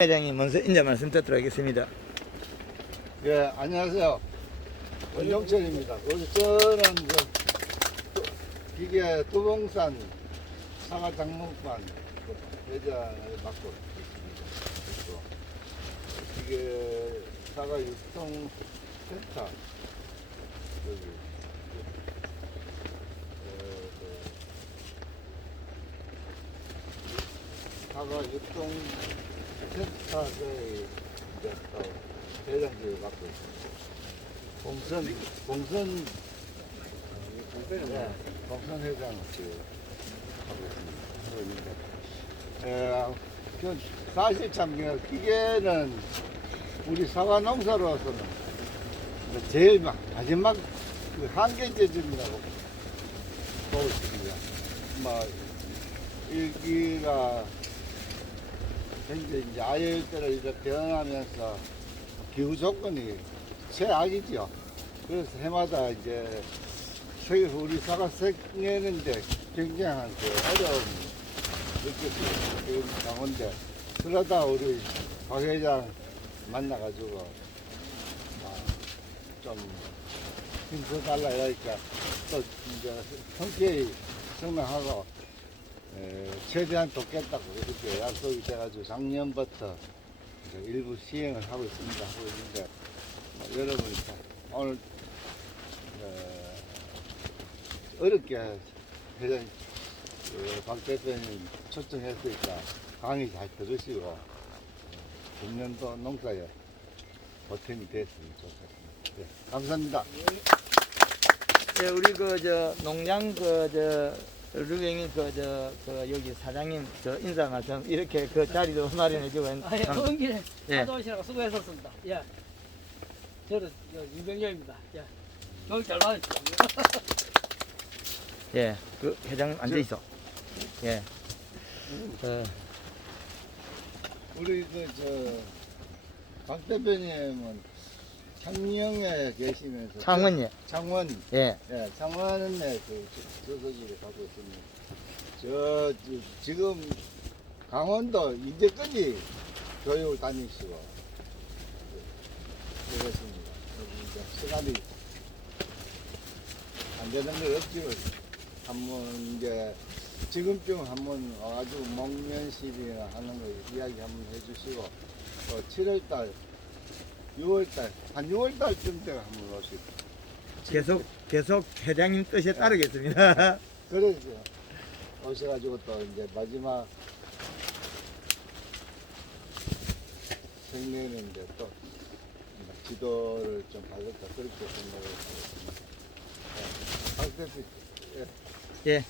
회장님 먼저 인사 말씀 듣도록 하겠습니다. 예, 안녕하세요. 원종철입니다. 저는 기계 두봉산 사과작목반 회장을 맡고 있습니다. 그리고 기계 사과 유통센터 여기 사과 유통센터의 이제 또 회장직을 맡고 있습니다. 봉선 회장 하고 있습니다. 사실 참 기계는 우리 사과 농사로서는 제일 마지막 그 한계 지점이라고 보고 있습니다. 일기가 현재 이제 아열대를 이렇게 변하면서 기후 조건이 최악이죠. 그래서 해마다 이제 우리 사과 생내는데 굉장한 그 어려움을 느꼈어요. 지금 가운데 그러다 우리 박 회장 만나가지고 좀 힘써달라 이러니까 또 이제 흔쾌히 성명하고 최대한 돕겠다고 이렇게 약속이 돼가지고 작년부터 일부 시행을 하고 있는데 여러분 오늘 어렵게 회장 박 대표님 초청했으니까 강의 잘 들으시고 금년도 농사에 보탬이 됐으면 좋겠습니다. 네, 감사합니다. 네, 우리 농장 류병인 여기 사장님 인사 말씀 이렇게 자리도 마련해주고 아예 은길에 예. 찾아오시라고 수고하셨습니다. 예. 저는 유병렬입니다. 예. 여기 잘 받으시죠. 예, 회장 앉아 있어. 예. 우리 박 대표님은 창녕에 계시면서 창원이요. 창원 예. 예, 창원에 저서지를 갖고 있습니다. 지금 강원도 이제까지 교육을 다니시고 그렇습니다. 이제 시간이 안 되는 걸 억지로 한번 이제 지금쯤 한번 와가지고 목련시비나 하는 거 이야기 한번 해주시고 또 7월달 6월달, 한 6월달쯤 때가 한번 오시고. 계속 회장님 뜻에 따르겠습니다. 그래서 오셔가지고 또 이제 마지막 생내는데 또 지도를 좀 받을까 그렇게 생각을 하고 있습니다. 박 대표, 예.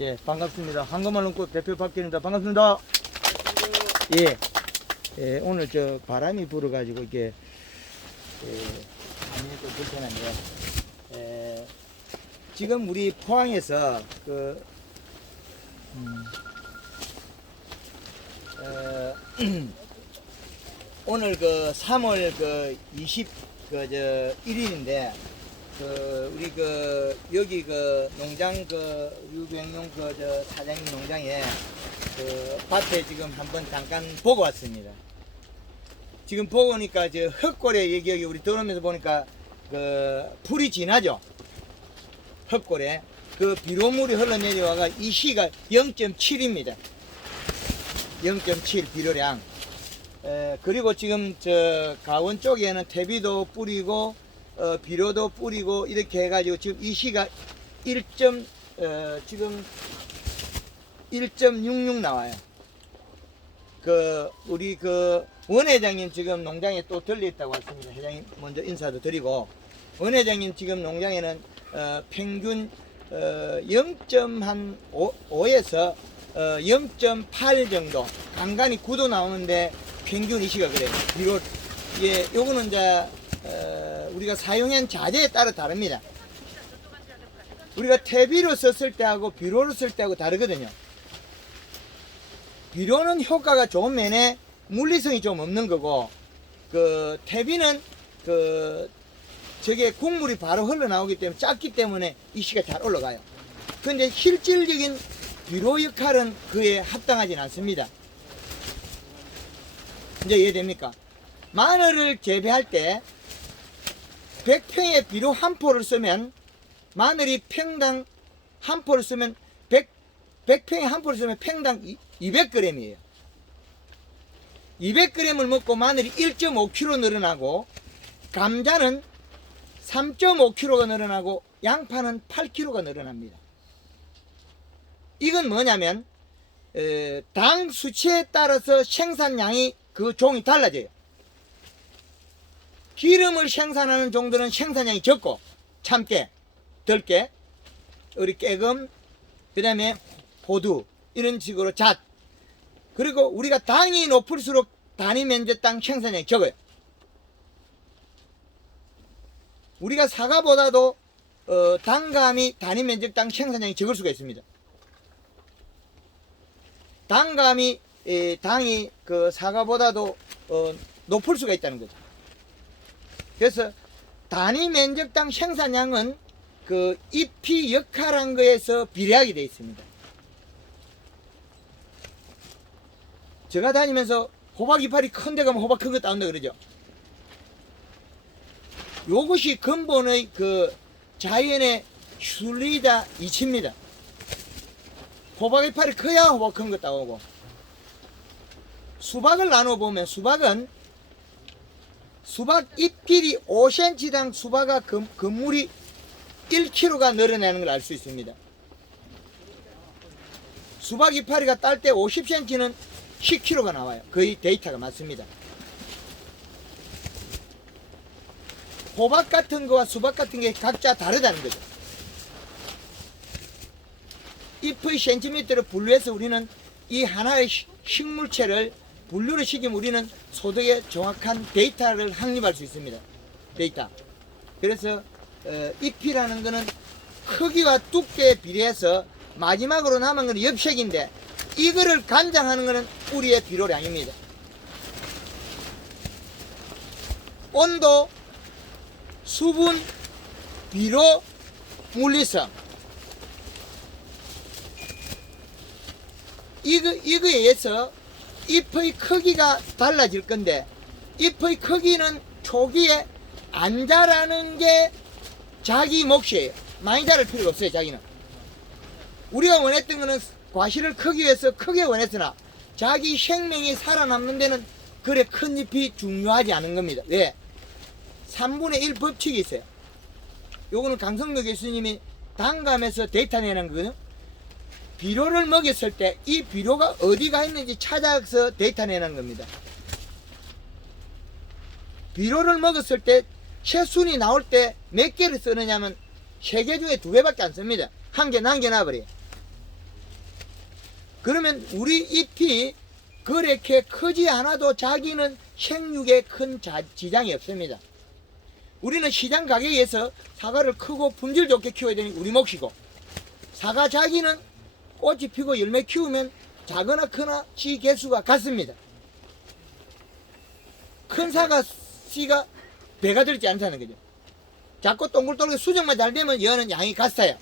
예, 반갑습니다. 황금알롱꽃 대표 박기입니다. 반갑습니다. 예. 예, 오늘 바람이 불어가지고 이게 밤이 좀 불편한데 지금 우리 포항에서 오늘 3월 21일인데 우리 여기 농장 유병용 사장님 농장에 밭에 지금 한번 잠깐 보고 왔습니다. 지금 보고 오니까 흙고래 여기 우리 들어오면서 보니까 풀이 진하죠. 흙고래 비료물이 흘러내려와가 이 시가 0.7입니다. 0.7 비료량. 그리고 지금 가원 쪽에는 퇴비도 뿌리고 비료도 뿌리고 이렇게 해가지고 지금 이 시가 지금 1.66 나와요. 우리 원 회장님 지금 농장에 또 들려있다고 왔습니다. 회장님 먼저 인사도 드리고, 원 회장님 지금 농장에는 평균 0.5에서 0.8 정도 간간히 9도 나오는데 평균 이 시가 그래요. 비료 요거는 이제 우리가 사용한 자재에 따라 다릅니다. 우리가 퇴비로 썼을 때하고 비료로 쓸 때하고 다르거든요. 비료는 효과가 좋은 면에 물리성이 좀 없는 거고, 퇴비는 저게 국물이 바로 흘러나오기 때문에 작기 때문에 이 씨가 잘 올라가요. 근데 실질적인 비료 역할은 그에 합당하진 않습니다. 이제 이해됩니까? 마늘을 재배할 때 100평의 비료 한 포를 쓰면 마늘이 평당 한 포를 쓰면 100평에 한 포를 쓰면 평당 200g이에요. 200g을 먹고 마늘이 1.5kg 늘어나고 감자는 3.5kg가 늘어나고 양파는 8kg가 늘어납니다. 이건 뭐냐면 당 수치에 따라서 생산량이 그 종이 달라져요. 기름을 생산하는 종들은 생산량이 적고 참깨, 들깨, 우리 깨금, 그 다음에 호두 이런 식으로 잣, 그리고 우리가 당이 높을수록 단위 면적당 생산량이 적어요. 우리가 사과보다도 단감이 단위 면적당 생산량이 적을 수가 있습니다. 단감이 당이 그 사과보다도 높을 수가 있다는 거죠. 그래서 단위 면적당 생산량은 그 잎이 역할한 거에서 비례하게 되어 있습니다. 제가 다니면서 호박 이파리 큰 데 가면 호박 큰 거 따온다 그러죠. 요것이 근본의 그 자연의 순리이자 이치입니다. 호박 이파리 커야 호박 큰 거 따오고, 수박을 나눠보면 수박 잎 길이 5cm당 수박과 건물이 1kg가 늘어나는 걸 알 수 있습니다. 수박 이파리가 딸 때 50cm는 10kg가 나와요. 거의 데이터가 맞습니다. 호박 같은 거와 수박 같은 게 각자 다르다는 거죠. 잎의 센티미터를 분류해서 우리는 이 하나의 식물체를 분류를 시키면 우리는 소득의 정확한 데이터를 확립할 수 있습니다. 데이터. 그래서 잎이라는 거는 크기와 두께에 비례해서 마지막으로 남은 건 엽색인데, 이거를 간장하는 거는 뿌리의 비료량입니다. 온도, 수분, 비료, 물리성, 이거에 의해서 잎의 크기가 달라질 건데, 잎의 크기는 초기에 안 자라는 게 자기 몫이에요. 많이 자랄 필요가 없어요. 자기는 우리가 원했던 거는 과실을 크기 위해서 크게 원했으나 자기 생명이 살아남는 데는 그래 큰 잎이 중요하지 않은 겁니다. 왜? 3분의 1 법칙이 있어요. 요거는 강성묘 교수님이 단감에서 데이터 내는 거거든요. 비료를 먹였을 때 이 비료가 어디가 있는지 찾아서 데이터 내는 겁니다. 비료를 먹었을 때 채순이 나올 때 몇 개를 쓰느냐면 3개 중에 2개밖에 안 씁니다. 1개 남겨놔버려요. 그러면 우리 잎이 그렇게 크지 않아도 자기는 생육에 큰 지장이 없습니다. 우리는 시장 가격에서 사과를 크고 품질 좋게 키워야 되니 우리 몫이고, 사과 자기는 꽃이 피고 열매 키우면 작거나 크나 씨 개수가 같습니다. 큰 사과 씨가 배가 들지 않다는 거죠. 작고 동글동글 수정만 잘 되면 여는 양이 같아요.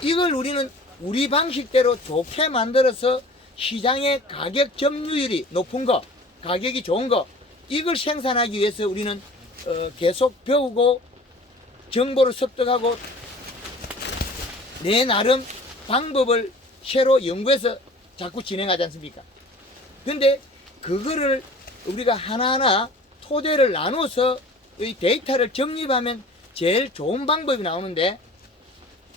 이걸 우리는 우리 방식대로 좋게 만들어서 시장의 가격 점유율이 높은 거, 가격이 좋은 거, 이걸 생산하기 위해서 우리는 계속 배우고 정보를 습득하고 내 나름 방법을 새로 연구해서 자꾸 진행하지 않습니까? 근데 그거를 우리가 하나하나 토대를 나눠서 이 데이터를 정립하면 제일 좋은 방법이 나오는데,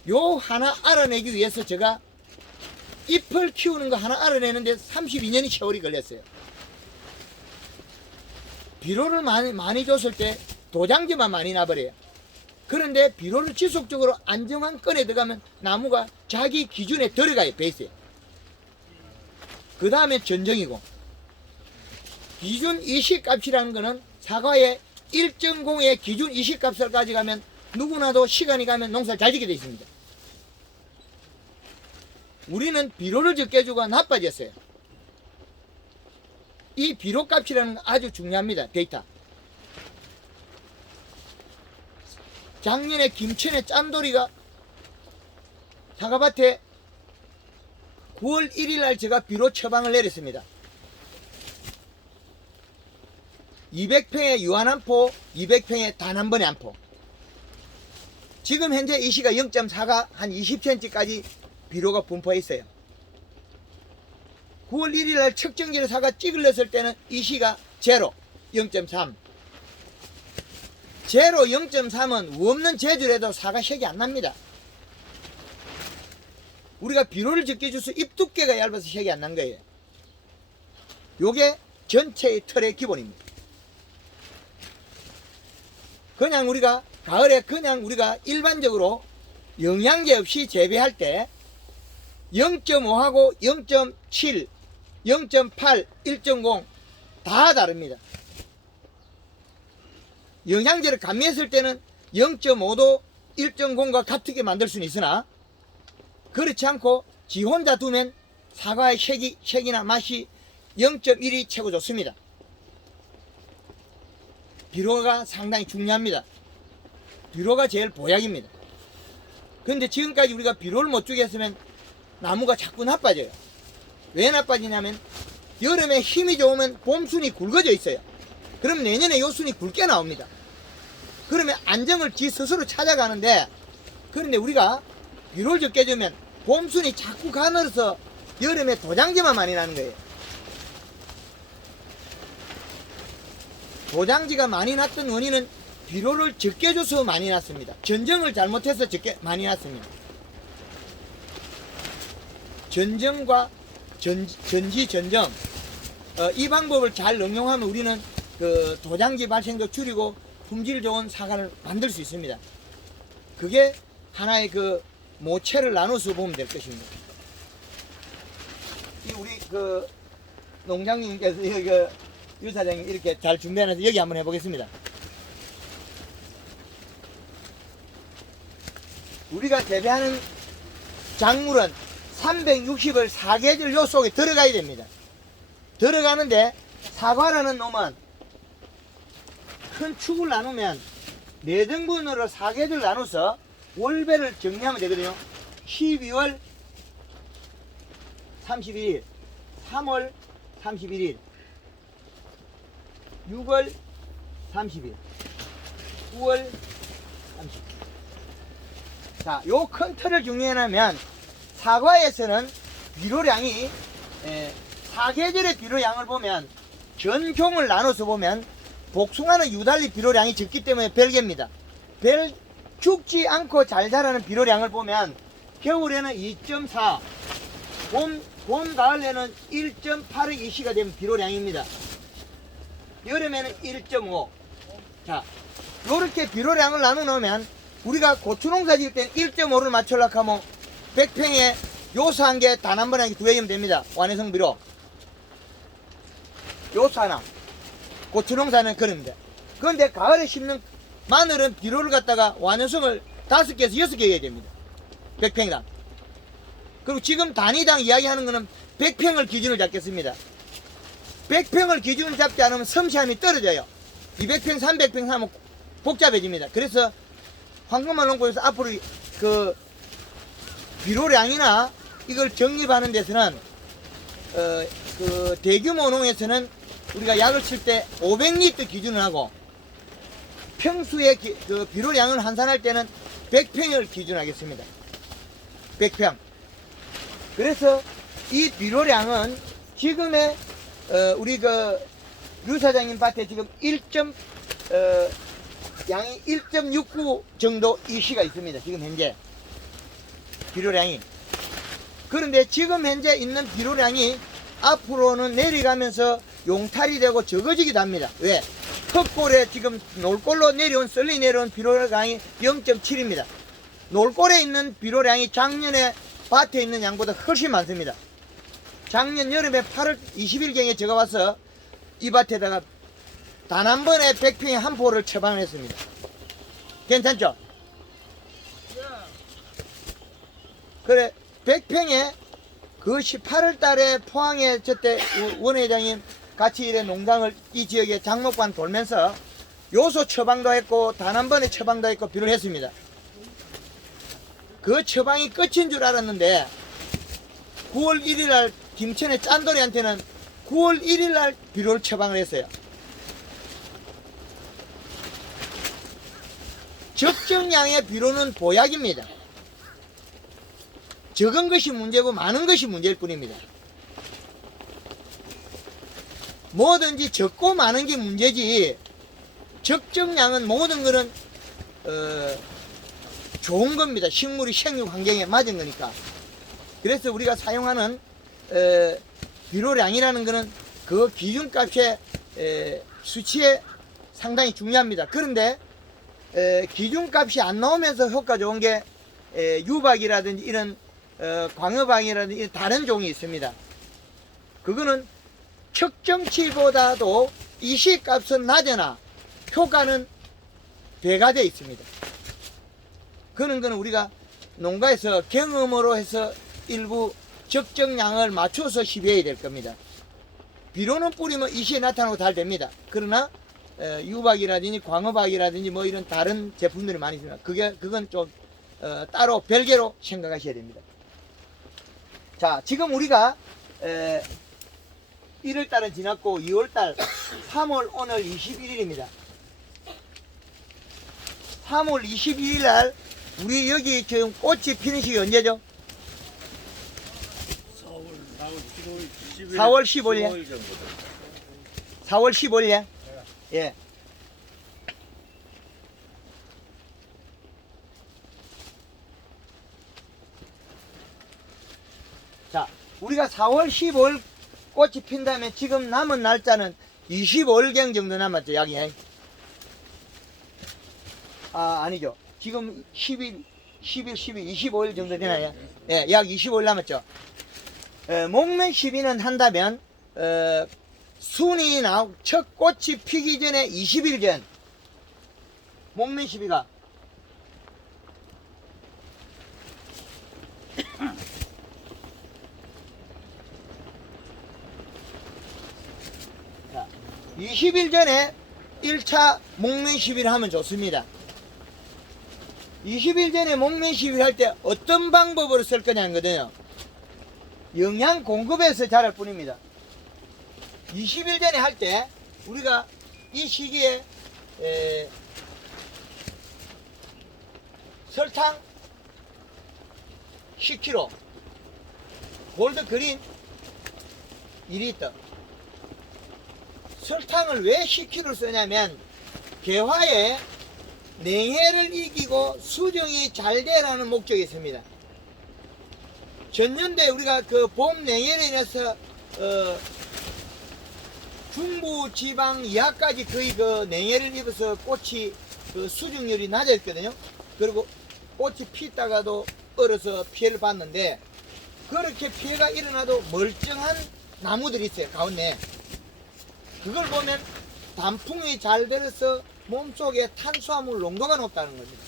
요 하나 알아내기 위해서 제가 잎을 키우는 거 하나 알아내는데 32년이 세월이 걸렸어요. 비료를 많이 줬을 때 도장지만 많이 나버려요. 그런데 비료를 지속적으로 안정한 건에 들어가면 나무가 자기 기준에 들어가요. 베이스에. 그 다음에 전정이고, 기준 이식값이라는 거는 사과의 일정 공의 기준 이식값을 가져가면 누구나도 시간이 가면 농사를 잘 짓게 되어 있습니다. 우리는 비료를 적게 주고 나빠졌어요. 이 비료값이라는 건 아주 중요합니다. 데이터. 작년에 김천의 짠돌이가 사과밭에 9월 1일 날 제가 비료 처방을 내렸습니다. 200평에 유한 한 포, 200평에 단 한 번에 한 포. 지금 현재 이 시가 0.4가 한 20cm까지 비료가 분포해 있어요. 9월 1일 날 측정기를 사과 찍을렸을 때는 이 시가 제로 0.3. 제로 0.3은 없는 재질에도 사과 색이 안 납니다. 우리가 비료를 적게 줘서 잎 두께가 얇아서 색이 안 난 거예요. 요게 전체의 틀의 기본입니다. 그냥 우리가 가을에 그냥 우리가 일반적으로 영양제 없이 재배할 때 0.5하고 0.7, 0.8, 1.0 다 다릅니다. 영양제를 감미했을 때는 0.5도 1.0과 같게 만들 수는 있으나 그렇지 않고 지 혼자 두면 사과의 색이나 맛이 0.1이 최고 좋습니다. 비료가 상당히 중요합니다. 비료가 제일 보약입니다. 그런데 지금까지 우리가 비료를 못 주게 했으면 나무가 자꾸 나빠져요. 왜 나빠지냐면 여름에 힘이 좋으면 봄순이 굵어져 있어요. 그럼 내년에 요 순이 굵게 나옵니다. 그러면 안정을 지 스스로 찾아가는데, 그런데 우리가 비료를 적게 주면 봄순이 자꾸 가늘어서 여름에 도장지만 많이 나는 거예요. 도장지가 많이 났던 원인은 비료를 적게 줘서 많이 났습니다. 전정을 잘못해서 적게 많이 났습니다. 전정과 전지 전정, 이 방법을 잘 응용하면 우리는 그 도장지 발생도 줄이고 품질 좋은 사과를 만들 수 있습니다. 그게 하나의 그 모체를 나눠서 보면 될 것입니다. 이 우리 그 농장님께서 그 유 사장님 이렇게 잘 준비해놔서 여기 한번 해보겠습니다. 우리가 재배하는 작물은 360을 사계절 요 속에 들어가야 됩니다. 들어가는데 사과라는 놈은 큰 축을 나누면 4등분으로 사계절 나눠서 월배를 정리하면 되거든요. 12월 31일, 3월 31일, 6월 30일, 9월 30일. 자, 요 큰 틀을 정리해놓으면 사과에서는 비료량이 사계절의 비료량을 보면 전종을 나눠서 보면 복숭아는 유달리 비료량이 적기 때문에 별개입니다. 죽지 않고 잘 자라는 비료량을 보면 겨울에는 2.4, 봄 가을에는 1.8의 이시가 되면 비료량입니다. 여름에는 1.5. 자, 요렇게 비료량을 나눠 놓으면 우리가 고추 농사 지을 때는 1.5를 맞추려고 하면 100평에 요소 한 개, 단 한 번에 한 개 2개면 됩니다. 완해성 비료. 요소 하나. 고추 농사는 그럽니다. 그런데 가을에 심는 마늘은 비료를 갖다가 완효성을 5개에서 6개 해야 됩니다. 100평당. 그리고 지금 단위당 이야기하는 거는 100평을 기준으로 잡겠습니다. 100평을 기준으로 잡지 않으면 섬세함이 떨어져요. 200평, 300평 하면 복잡해집니다. 그래서 황금알 농구에서 앞으로 그 비료량이나 이걸 정립하는 데서는 그 대규모 농에서는 우리가 약을 칠 때 500리터 기준을 하고 평수의 그 비료량을 환산할 때는 100평을 기준하겠습니다. 100평. 그래서 이 비료량은 지금의 우리 그 류 사장님 밭에 지금 양이 1.69 정도 이시가 있습니다. 지금 현재 비료량이. 그런데 지금 현재 있는 비료량이 앞으로는 내려가면서 용탈이 되고 적어지기도 합니다. 왜? 흙골에 지금 놀골로 내려온 썰리 내려온 비료량이 0.7입니다. 놀골에 있는 비료량이 작년에 밭에 있는 양보다 훨씬 많습니다. 작년 여름에 8월 20일경에 제가 와서 이 밭에다가 단 한 번에 100평에 한 포를 처방을 했습니다. 괜찮죠? 그래 100평에 그 18월 달에 포항에 저때 원 회장님 같이 이래 농장을 이 지역에 장목반 돌면서 요소 처방도 했고 단한번에 처방도 했고 비료를 했습니다. 그 처방이 끝인 줄 알았는데 9월 1일 날 김천의 짠돌이한테는 9월 1일 날 비료를 처방을 했어요. 적정량의 비료는 보약입니다. 적은 것이 문제고 많은 것이 문제일 뿐입니다. 뭐든지 적고 많은 게 문제지 적정량은 모든 것은 좋은 겁니다. 식물이 생육 환경에 맞은 거니까. 그래서 우리가 사용하는 비료량이라는 것은 그 기준값의 수치에 상당히 중요합니다. 그런데 기준값이 안 나오면서 효과 좋은 게 유박이라든지 이런 광어방이라든지 이런 다른 종이 있습니다. 그거는 측정치보다도 이시값은 낮으나 효과는 배가 되어 있습니다. 그런 거는 우리가 농가에서 경험으로 해서 일부 적정량을 맞춰서 시비해야 될 겁니다. 비료는 뿌리면 이시에 나타나고 잘 됩니다. 그러나 유박이라든지 광어박이라든지 뭐 이런 다른 제품들이 많이 있습니다. 그건 좀 따로 별개로 생각하셔야 됩니다. 자, 지금 우리가 1월달은 지났고 2월달 3월 오늘 21일입니다. 3월 21일 날 우리 여기 지금 꽃이 피는 시기 언제죠? 4월 15일. 4월 15일. 예. 자, 우리가 4월 15일 꽃이 핀다면 지금 남은 날짜는 25일경 정도 남았죠, 약이. 아니죠. 지금 10일, 25일 정도 되나요? 예, 약 25일 남았죠. 목매 시비는 한다면, 순이 첫 꽃이 피기 전에 20일 전, 목매 시비가 자, 20일 전에 1차 목매 시비를 하면 좋습니다. 20일 전에 목매 시비를 할 때 어떤 방법으로 쓸 거냐는 거든요. 영양 공급에서 잘할 뿐입니다. 20일 전에 할 때 우리가 이 시기에 설탕 10kg, 골드 그린 2리터. 설탕을 왜 10kg 쓰냐면 개화에 냉해를 이기고 수정이 잘 되라는 목적이 있습니다. 전년도에 우리가 그 봄 냉해로 인해서 중부 지방 이하까지 거의 그 냉해를 입어서 꽃이 그 수정률이 낮았거든요. 그리고 꽃이 피다가도 얼어서 피해를 봤는데 그렇게 피해가 일어나도 멀쩡한 나무들이 있어요, 가운데. 그걸 보면 단풍이 잘 들어서 몸속에 탄수화물 농도가 높다는 겁니다.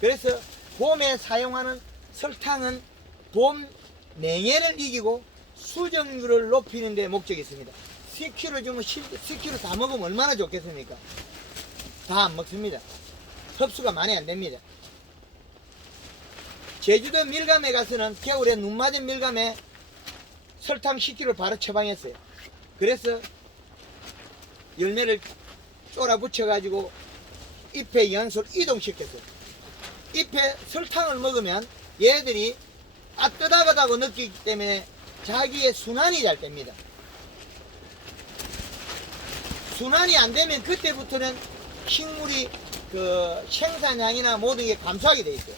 그래서 봄에 사용하는 설탕은 봄 냉해를 이기고 수정률을 높이는 데 목적이 있습니다. 10kg 주면 10kg 다 먹으면 얼마나 좋겠습니까? 다 안 먹습니다. 흡수가 많이 안 됩니다. 제주도 밀감에 가서는 겨울에 눈 맞은 밀감에 설탕 10kg를 바로 처방했어요. 그래서 열매를 쫄아 붙여가지고 잎의 연소를 이동시켰어요. 잎에 설탕을 먹으면 얘들이 따뜻하다고 느끼기 때문에 자기의 순환이 잘 됩니다. 순환이 안 되면 그때부터는 식물이 그 생산량이나 모든 게 감소하게 돼 있어요.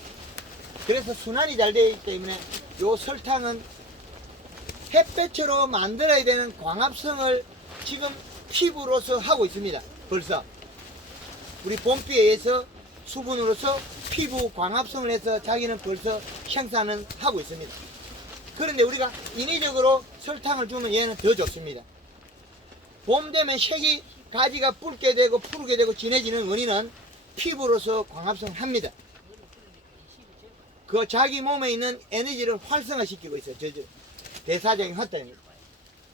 그래서 순환이 잘 되기 때문에 요 설탕은 햇볕으로 만들어야 되는 광합성을 지금 피부로서 하고 있습니다. 벌써 우리 봄비에 의해서 수분으로서 피부 광합성을 해서 자기는 벌써 생산을 하고 있습니다. 그런데 우리가 인위적으로 설탕을 주면 얘는 더 좋습니다. 봄 되면 색이 가지가 붉게 되고 푸르게 되고 진해지는 원인은 피부로서 광합성을 합니다. 그 자기 몸에 있는 에너지를 활성화시키고 있어요. 대사적인 활동입니다.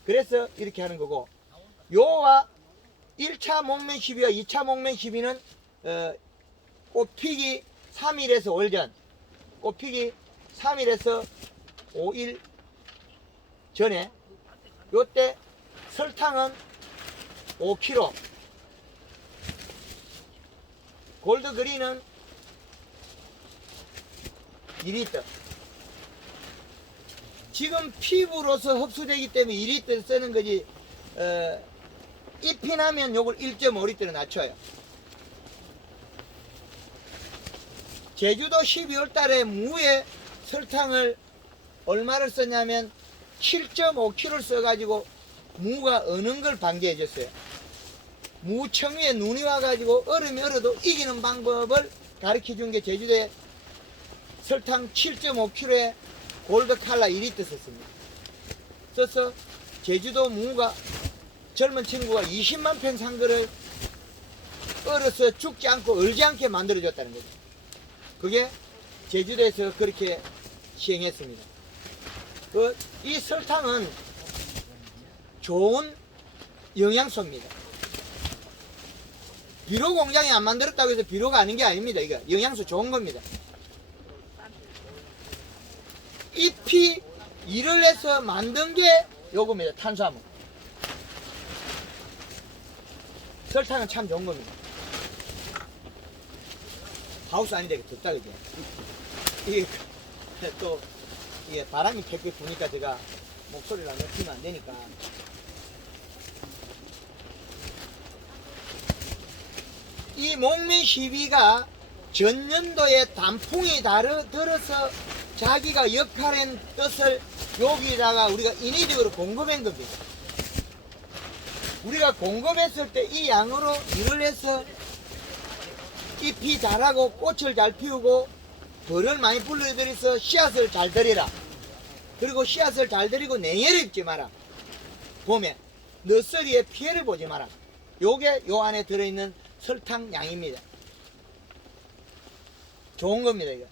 그래서 이렇게 하는 거고, 요와 1차 목면 시비와 2차 목면 시비는 꽃피기 3일에서 5일 전, 꽃피기 3일에서 5일 전에, 요때 설탕은 5kg, 골드그린은 2리터. 지금 피부로서 흡수되기 때문에 2리터 쓰는 거지, 잎이 나면 요걸 1.5리터로 낮춰요. 제주도 12월 달에 무에 설탕을 얼마를 썼냐면 7.5kg를 써가지고 무가 어는 걸 방지해 줬어요. 무청 위에 눈이 와가지고 얼음이 얼어도 이기는 방법을 가르쳐 준 게 제주도에 설탕 7.5kg에 골드 칼라 2리터 썼습니다. 써서 제주도 무가 젊은 친구가 20만 편 산 거를 얼어서 죽지 않고 얼지 않게 만들어 줬다는 거죠. 그게 제주도에서 그렇게 시행했습니다. 이 설탕은 좋은 영양소입니다. 비료 공장이 안 만들었다고 해서 비료가 아닌 게 아닙니다. 이거 영양소 좋은 겁니다. 잎이 일을 해서 만든 게 요겁니다. 탄수화물. 설탕은 참 좋은 겁니다. 하우스 아닌데 덥다 그죠? 이게 또 이게 바람이 캡게 부니까 제가 목소리를 안 높이면 안 되니까. 이 목면 시비가 전년도에 단풍이 들어서 자기가 역할한 뜻을 여기다가 우리가 인위적으로 공급한 겁니다. 우리가 공급했을 때 이 양으로 일을 해서 잎이 자라고 꽃을 잘 피우고 벌을 많이 불러들여서 씨앗을 잘 들이라. 그리고 씨앗을 잘 들이고 냉해를 입지 마라. 봄에 너스리에 피해를 보지 마라. 요게 요 안에 들어있는 설탕 양입니다. 좋은 겁니다, 이거.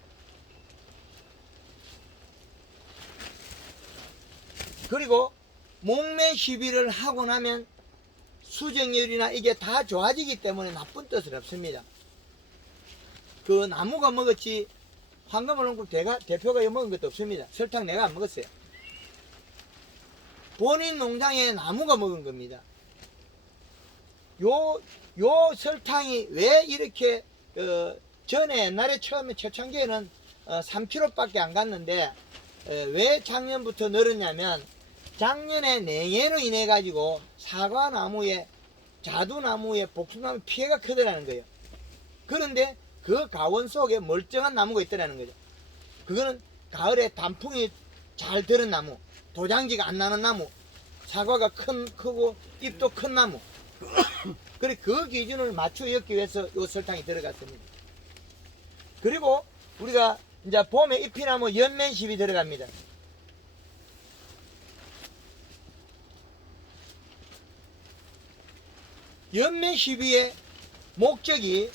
그리고 목매 시비를 하고 나면 수정률이나 이게 다 좋아지기 때문에 나쁜 뜻은 없습니다. 그 나무가 먹었지 황금을홍국 대표가 먹은 것도 없습니다. 설탕 내가 안 먹었어요. 본인 농장에 나무가 먹은 겁니다. 요 설탕이 왜 이렇게 전에 옛날에 처음에 초창기에는 3kg밖에 안 갔는데 왜 작년부터 늘었냐면 작년에 냉해로 인해 가지고 사과나무에 자두나무에 복숭아나무 피해가 크더라는 거예요. 그런데 그 가원 속에 멀쩡한 나무가 있더라는 거죠. 그거는 가을에 단풍이 잘 들은 나무, 도장지가 안 나는 나무, 사과가 크고 잎도 큰 나무. 그래 그 기준을 맞추기 위해서 요 설탕이 들어갔습니다. 그리고 우리가 이제 봄에 잎이 나면 연면십이 들어갑니다. 연면시비의 목적이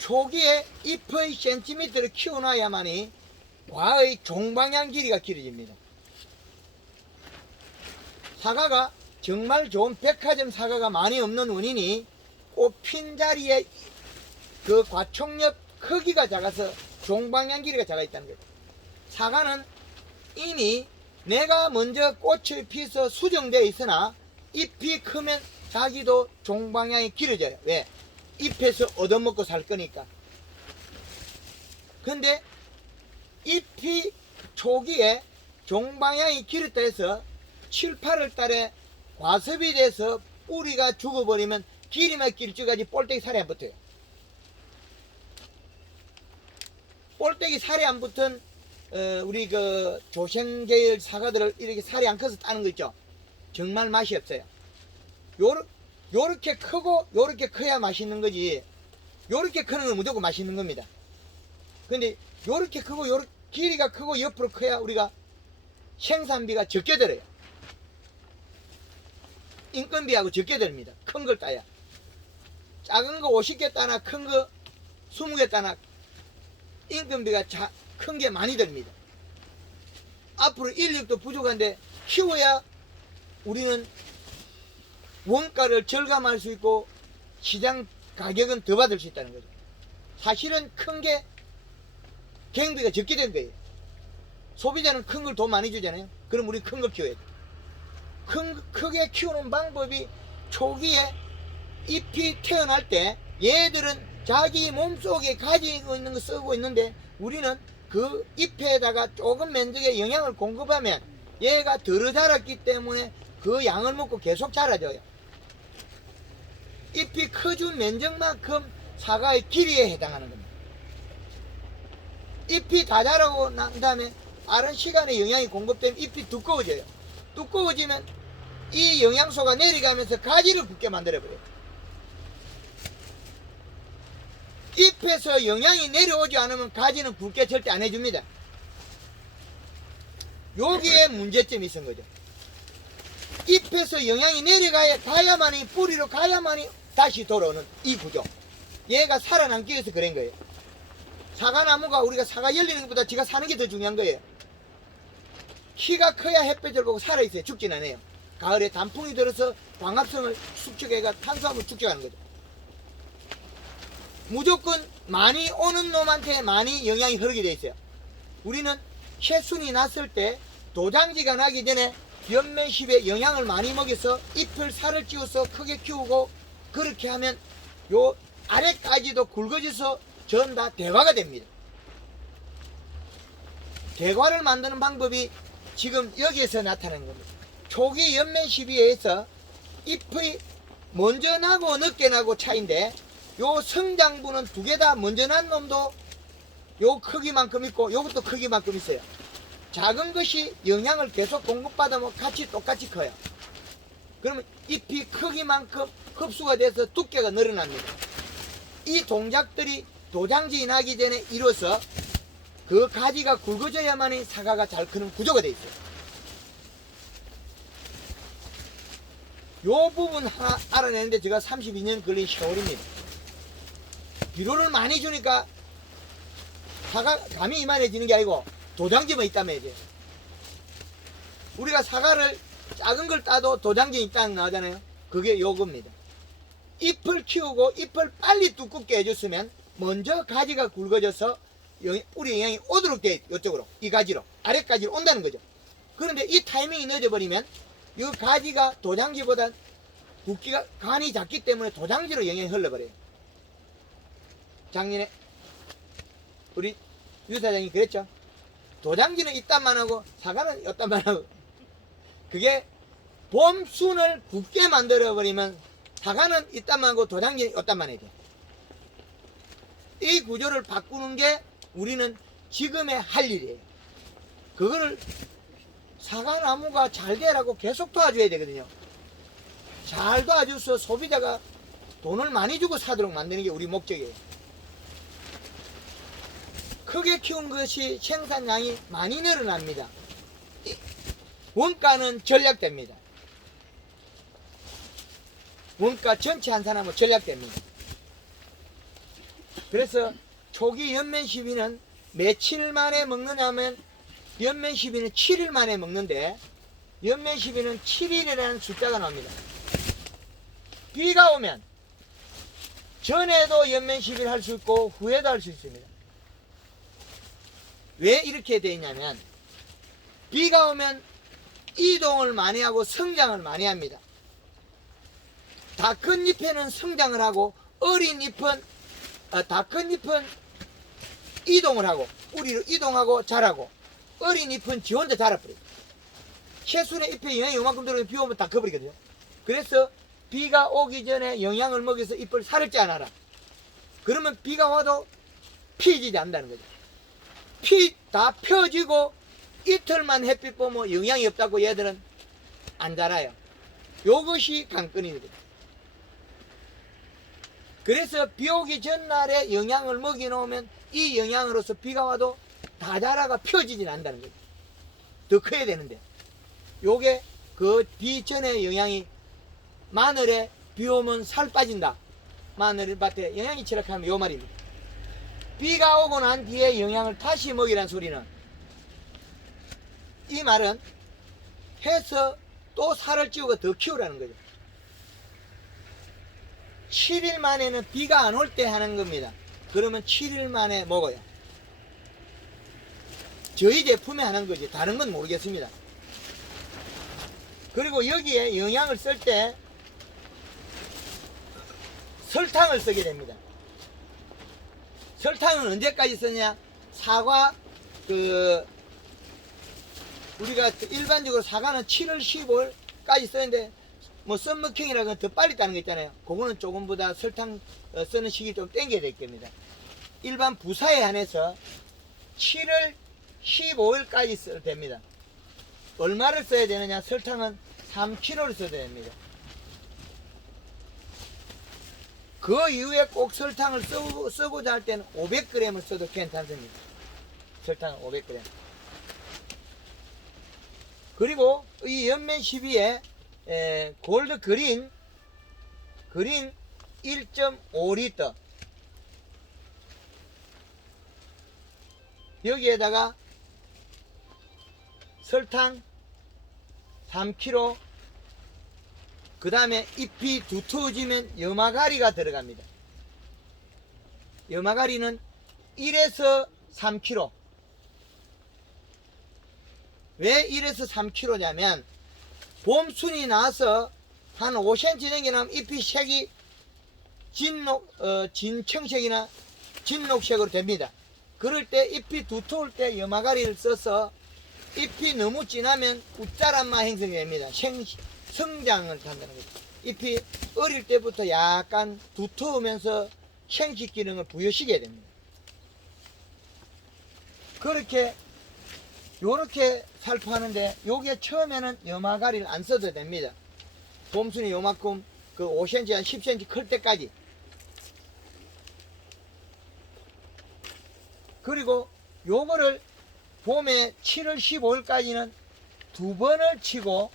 초기에 잎의 센티미터를 키워놔야만이 과의 종방향 길이가 길어집니다. 사과가 정말 좋은 백화점 사과가 많이 없는 원인이 꽃핀 자리에 그 과촉엽 크기가 작아서 종방향 길이가 작아 있다는 거예요. 사과는 이미 내가 먼저 꽃을 피서 수정되어 있으나 잎이 크면 자기도 종방향이 길어져요. 왜? 잎에서 얻어먹고 살 거니까. 근데 잎이 초기에 종방향이 길었다 해서 7, 8월 달에 과습이 돼서 뿌리가 죽어버리면 길이만 길쭉하지 볼때기 살이 안 붙어요. 볼때기 살이 안 붙은 우리 그 조생계열 사과들을 이렇게 살이 안 커서 따는 거 있죠. 정말 맛이 없어요. 요렇게 크고 요렇게 커야 맛있는 거지. 요렇게 크는 건 무조건 맛있는 겁니다. 근데 요렇게 크고 요렇게 길이가 크고 옆으로 커야 우리가 생산비가 적게 들어요. 인건비하고 적게 듭니다. 큰 걸 따야. 작은 거 50개 따나 큰 거 20개 따나 인건비가 큰 게 많이 듭니다. 앞으로 인력도 부족한데 키워야 우리는 원가를 절감할 수 있고 시장 가격은 더 받을 수 있다는 거죠. 사실은 큰 게 경비가 적게 된 거예요. 소비자는 큰 걸 돈 많이 주잖아요. 그럼 우리 큰 거 키워야 돼. 크게 키우는 방법이 초기에 잎이 태어날 때 얘들은 자기 몸속에 가지고 있는 거 쓰고 있는데 우리는 그 잎에다가 조금 면적의 영양을 공급하면 얘가 덜어 자랐기 때문에 그 양을 먹고 계속 자라져요. 잎이 커준 면적만큼 사과의 길이에 해당하는 겁니다. 잎이 다 자라고 난 다음에 빠른 시간에 영양이 공급되면 잎이 두꺼워져요. 두꺼워지면 이 영양소가 내려가면서 가지를 굳게 만들어버려요. 잎에서 영양이 내려오지 않으면 가지는 굳게 절대 안 해줍니다. 여기에 문제점이 있은 거죠. 잎에서 영양이 내려가야 가야만이 뿌리로 가야만이 다시 돌아오는 이 구조. 얘가 살아남기 위해서 그런 거예요. 사과나무가 우리가 사과 열리는 것보다 지가 사는 게 더 중요한 거예요. 키가 커야 햇볕을 보고 살아있어요. 죽진 않아요. 가을에 단풍이 들어서 광합성을 축적해가 탄수화물 축적하는 거죠. 무조건 많이 오는 놈한테 많이 영양이 흐르게 돼 있어요. 우리는 새순이 났을 때 도장지가 나기 전에 연면십에 영양을 많이 먹여서 잎을 살을 찌워서 크게 키우고 그렇게 하면 요 아래까지도 굵어져서 전 다 대과가 됩니다. 대과를 만드는 방법이 지금 여기에서 나타나는 겁니다. 초기 연면 시비에서 잎이 먼저 나고 늦게 나고 차이인데 요 성장부는 두 개 다 먼저 난 놈도 요 크기만큼 있고 요것도 크기만큼 있어요. 작은 것이 영양을 계속 공급받으면 같이 똑같이 커요. 그러면 잎이 크기만큼 흡수가 돼서 두께가 늘어납니다. 이 동작들이 도장지 나기 전에 이뤄서 그 가지가 굵어져야만이 사과가 잘 크는 구조가 되어 있어요. 요 부분 하나 알아내는데 제가 32년 걸린 세월입니다. 비료를 많이 주니까 사과 감이 이만해지는 게 아니고 도장지만 있다면 이제 우리가 사과를 작은 걸 따도 도장지 있다는 나오잖아요. 그게 요겁니다. 잎을 키우고 잎을 빨리 두껍게 해줬으면 먼저 가지가 굵어져서 뿌리 영양이 오도록 돼 이쪽으로 이 가지로 아래까지로 온다는 거죠. 그런데 이 타이밍이 늦어버리면 이 가지가 도장지보다 굵기가 간이 작기 때문에 도장지로 영양이 흘러버려요. 작년에 우리 유 사장이 그랬죠. 도장지는 이딴만 하고 사과는 이딴만 하고 그게 봄순을 굳게 만들어버리면 사과는 이딴만 하고 도장지는 이딴만 해야 돼. 이 구조를 바꾸는 게 우리는 지금의 할 일이에요. 그거를 사과나무가 잘 되라고 계속 도와줘야 되거든요. 잘 도와줘서 소비자가 돈을 많이 주고 사도록 만드는 게 우리 목적이에요. 크게 키운 것이 생산량이 많이 늘어납니다. 원가는 전략됩니다. 원가 전체 한산하면 전략됩니다. 그래서 초기 연면 시비는 며칠 만에 먹느냐면 연면 시비는 7일 만에 먹는데 연면 시비는 7일이라는 숫자가 나옵니다. 비가 오면 전에도 연면 시비를 할 수 있고 후에도 할 수 있습니다. 왜 이렇게 되어 있냐면 비가 오면 이동을 많이 하고 성장을 많이 합니다. 다 큰 잎에는 성장을 하고 어린 잎은 다 큰 잎은 이동을 하고 뿌리로 이동하고 자라고 어린 잎은 지 혼자 자라버려요. 새순의 잎에 영양이 요만큼 들어오면 비 오면 다 커버리거든요. 그래서 비가 오기 전에 영양을 먹여서 잎을 살을 찌 않아라. 그러면 비가 와도 피지지 않는다는 거죠. 다 펴지고 이틀만 햇빛 보면 영양이 없다고 얘들은 안 자라요. 요것이 관건이거든요. 그래서 비 오기 전날에 영양을 먹여 놓으면 이 영양으로서 비가 와도 다 자라가 펴지진 않는다는 거죠. 더 커야 되는데 요게 그 비 전에 영양이 마늘에 비 오면 살 빠진다. 마늘밭에 영양이 취약하면 요 말입니다. 비가 오고 난 뒤에 영양을 다시 먹이란 소리는 이 말은 해서 또 살을 찌우고 더 키우라는 거죠. 7일 만에는 비가 안 올 때 하는 겁니다. 그러면 7일 만에 먹어요. 저희 제품에 하는 거지 다른 건 모르겠습니다. 그리고 여기에 영양을 쓸 때 설탕을 쓰게 됩니다. 설탕은 언제까지 쓰냐? 사과 우리가 일반적으로 사과는 7월 15일까지 쓰는데 뭐 썸머킹이라는 더 빨리 따는 거 있잖아요. 그거는 조금보다 설탕 쓰는 시기 좀 땡겨야 될 겁니다. 일반 부사에 한해서 7월 15일까지 써도 됩니다. 얼마를 써야 되느냐? 설탕은 3kg를 써야 됩니다. 그 이후에 꼭 설탕을 쓰고자 할 때는 500g을 써도 괜찮습니다. 설탕은 500g. 그리고 이 연면 12에 골드 그린 1.5리터 여기에다가 설탕 3kg 그 다음에 잎이 두터워지면 염화가리가 들어갑니다. 염화가리는 1에서 3kg. 왜 1에서 3kg냐면 봄순이 나서 한 5cm 정도 나면 잎이 색이 진청색이나 진녹색으로 됩니다. 그럴 때 잎이 두터울 때 염화가리를 써서 잎이 너무 진하면 웃자란마 형성이 됩니다. 성장을 한다는 거죠. 잎이 어릴 때부터 약간 두터우면서 생식 기능을 부여시켜야 됩니다. 요렇게 살포하는데 요게 처음에는 염화가리를 안 써도 됩니다. 봄순이 요만큼 그 5cm 한 10cm 클 때까지. 그리고 요거를 봄에 7월 15일까지는 2번을 치고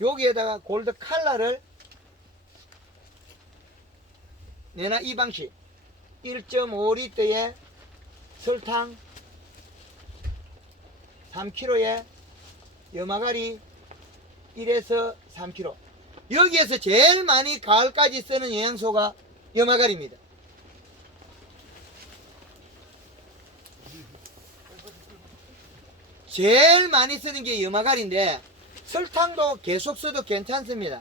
여기에다가 골드 칼라를 내나 이 방식 1.5리터에 설탕 3kg에 염화가리 1에서 3kg. 여기에서 제일 많이 가을까지 쓰는 영양소가 염화가리입니다. 제일 많이 쓰는 게 염화가리인데 설탕도 계속 써도 괜찮습니다.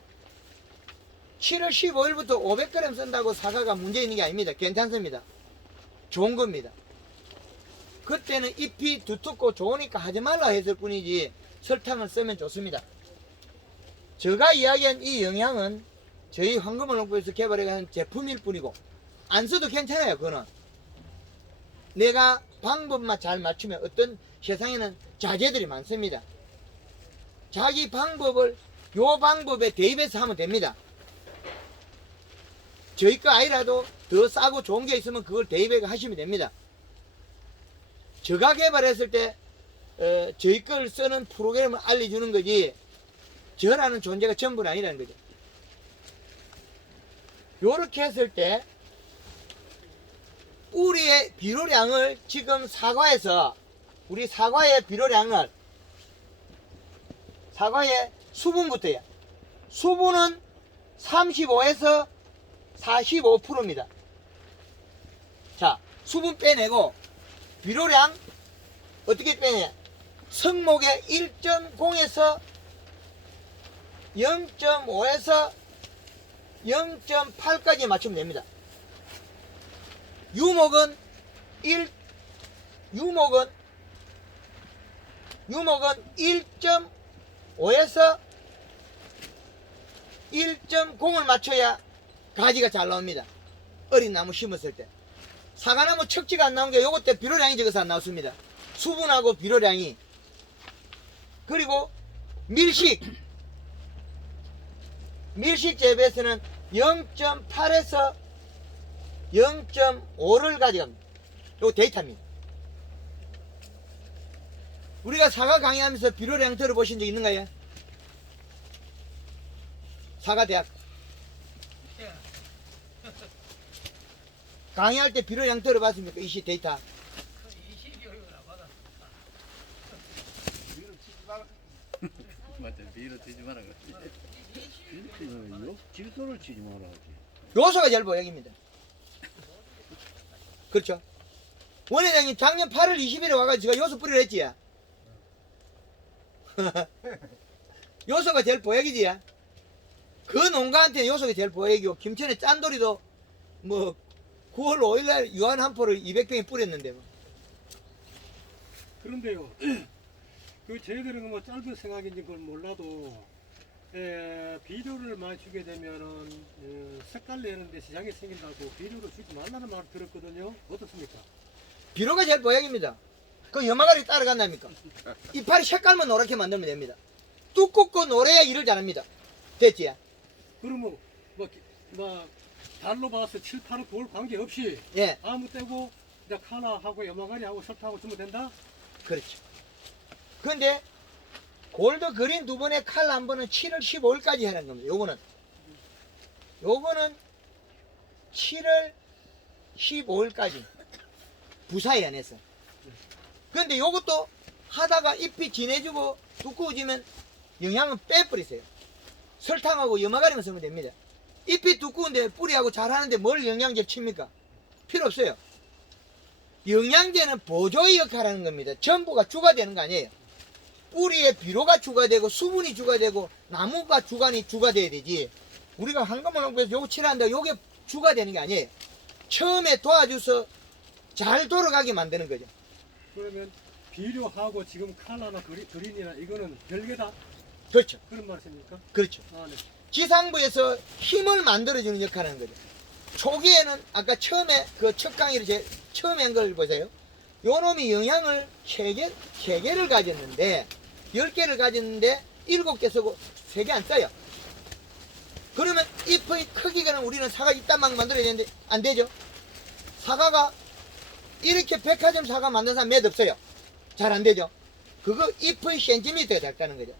7월 15일부터 500g 쓴다고 사과가 문제 있는 게 아닙니다. 괜찮습니다. 좋은 겁니다. 그때는 잎이 두텁고 좋으니까 하지 말라 했을 뿐이지 설탕을 쓰면 좋습니다. 제가 이야기한 이 영양은 저희 황금을농부에서 개발해간 제품일 뿐이고 안 써도 괜찮아요. 그거는 내가 방법만 잘 맞추면 어떤 세상에는 자재들이 많습니다. 자기 방법을 요 방법에 대입해서 하면 됩니다. 저희 거 아니라도 더 싸고 좋은 게 있으면 그걸 대입해 하시면 됩니다. 제가 개발했을 때 저희 걸 쓰는 프로그램을 알려주는 거지 저라는 존재가 전부는 아니라는 거죠. 요렇게 했을 때 뿌리의 비료량을 지금 사과에서 우리 사과의 비료량을 사과의 수분부터요. 수분은 35에서 45%입니다. 자, 수분 빼내고 비료량 어떻게 빼내? 성목의 1.0에서 0.5에서 0.8까지 맞추면 됩니다. 유목은 1.5에서 1.0을 맞춰야 가지가 잘 나옵니다. 어린 나무 심었을 때. 사과나무 척지가 안 나온 게 요것 때 비료량이 적어서 안 나왔습니다. 수분하고 비료량이. 그리고 밀식 재배에서는 0.8에서 0.5를 가져갑니다. 요거 데이터입니다. 우리가 사과 강의하면서 비료량 들어보신 적 있는가요? 사과대학 강의할 때 비료량 들어봤습니까? 이시 데이터. 맞아, 비로 치지 마라 그랬지. 질소를 치지 마라 하지. 요소가 제일 보약입니다. 그렇죠? 원 회장님 작년 8월 20일에 와가지고 제가 요소 뿌리려 했지. 요소가 제일 보약이지. 그 농가한테 요소가 제일 보약이고 김천의 짠돌이도 뭐 9월 5일날 유한 한 포를 200평에 뿌렸는데 뭐. 그런데요, 그 저희들은 뭐 짧은 생각인지 그걸 몰라도 비료를 많이 주게 되면은 색깔 내는데 지장이 생긴다고 비료를 주지 말라는 말을 들었거든요. 어떻습니까? 비료가 제일 보약입니다. 그 염화가리 따라간답니까? 이파리 색깔만 노랗게 만들면 됩니다. 두껍고 노래야 일을 잘합니다. 됐지? 그러면 뭐 달로 봐서 7, 8월 9월 관계없이 예, 아무 때고 이제 카라하고 염화가리하고 설탕하고 주면 된다? 그렇죠. 근데 골드 그린 두 번에 칼 한 번은 7월 15일까지 하는 겁니다. 요거는 7월 15일까지 부사에 안 했어. 근데 요것도 하다가 잎이 진해지고 두꺼워지면 영양은 빼버리세요. 설탕하고 염화가리만 쓰면 됩니다. 잎이 두꺼운데 뿌리하고 잘하는데 뭘 영양제를 칩니까? 필요 없어요. 영양제는 보조의 역할을 하는 겁니다. 전부가 주가 되는 거 아니에요. 뿌리에 비료가 주가 되고 수분이 주가 되고 나무가 주간이 주가 돼야 되지. 우리가 한꺼번에 농부에서 요거 칠한다 요게 주가 되는 게 아니에요. 처음에 도와줘서 잘 돌아가게 만드는 거죠. 그러면 비료하고 지금 카라나 그린이나 이거는 별개다? 그렇죠. 그런 말씀입니까? 그렇죠. 아, 네. 지상부에서 힘을 만들어주는 역할을 하는 거죠. 초기에는 아까 처음에 그 첫 강의를 처음에 한 걸 보세요. 요 놈이 영양을 3개를 가졌는데 10개를 가졌는데 7개 쓰고 3개 안 써요. 그러면 잎의 크기가는 우리는 사과 잎단막 만들어야 되는데 안 되죠. 사과가 이렇게 백화점 사과 만든 사람 몇 없어요. 잘 안 되죠. 그거 잎의 센티미터가 작다는 거죠.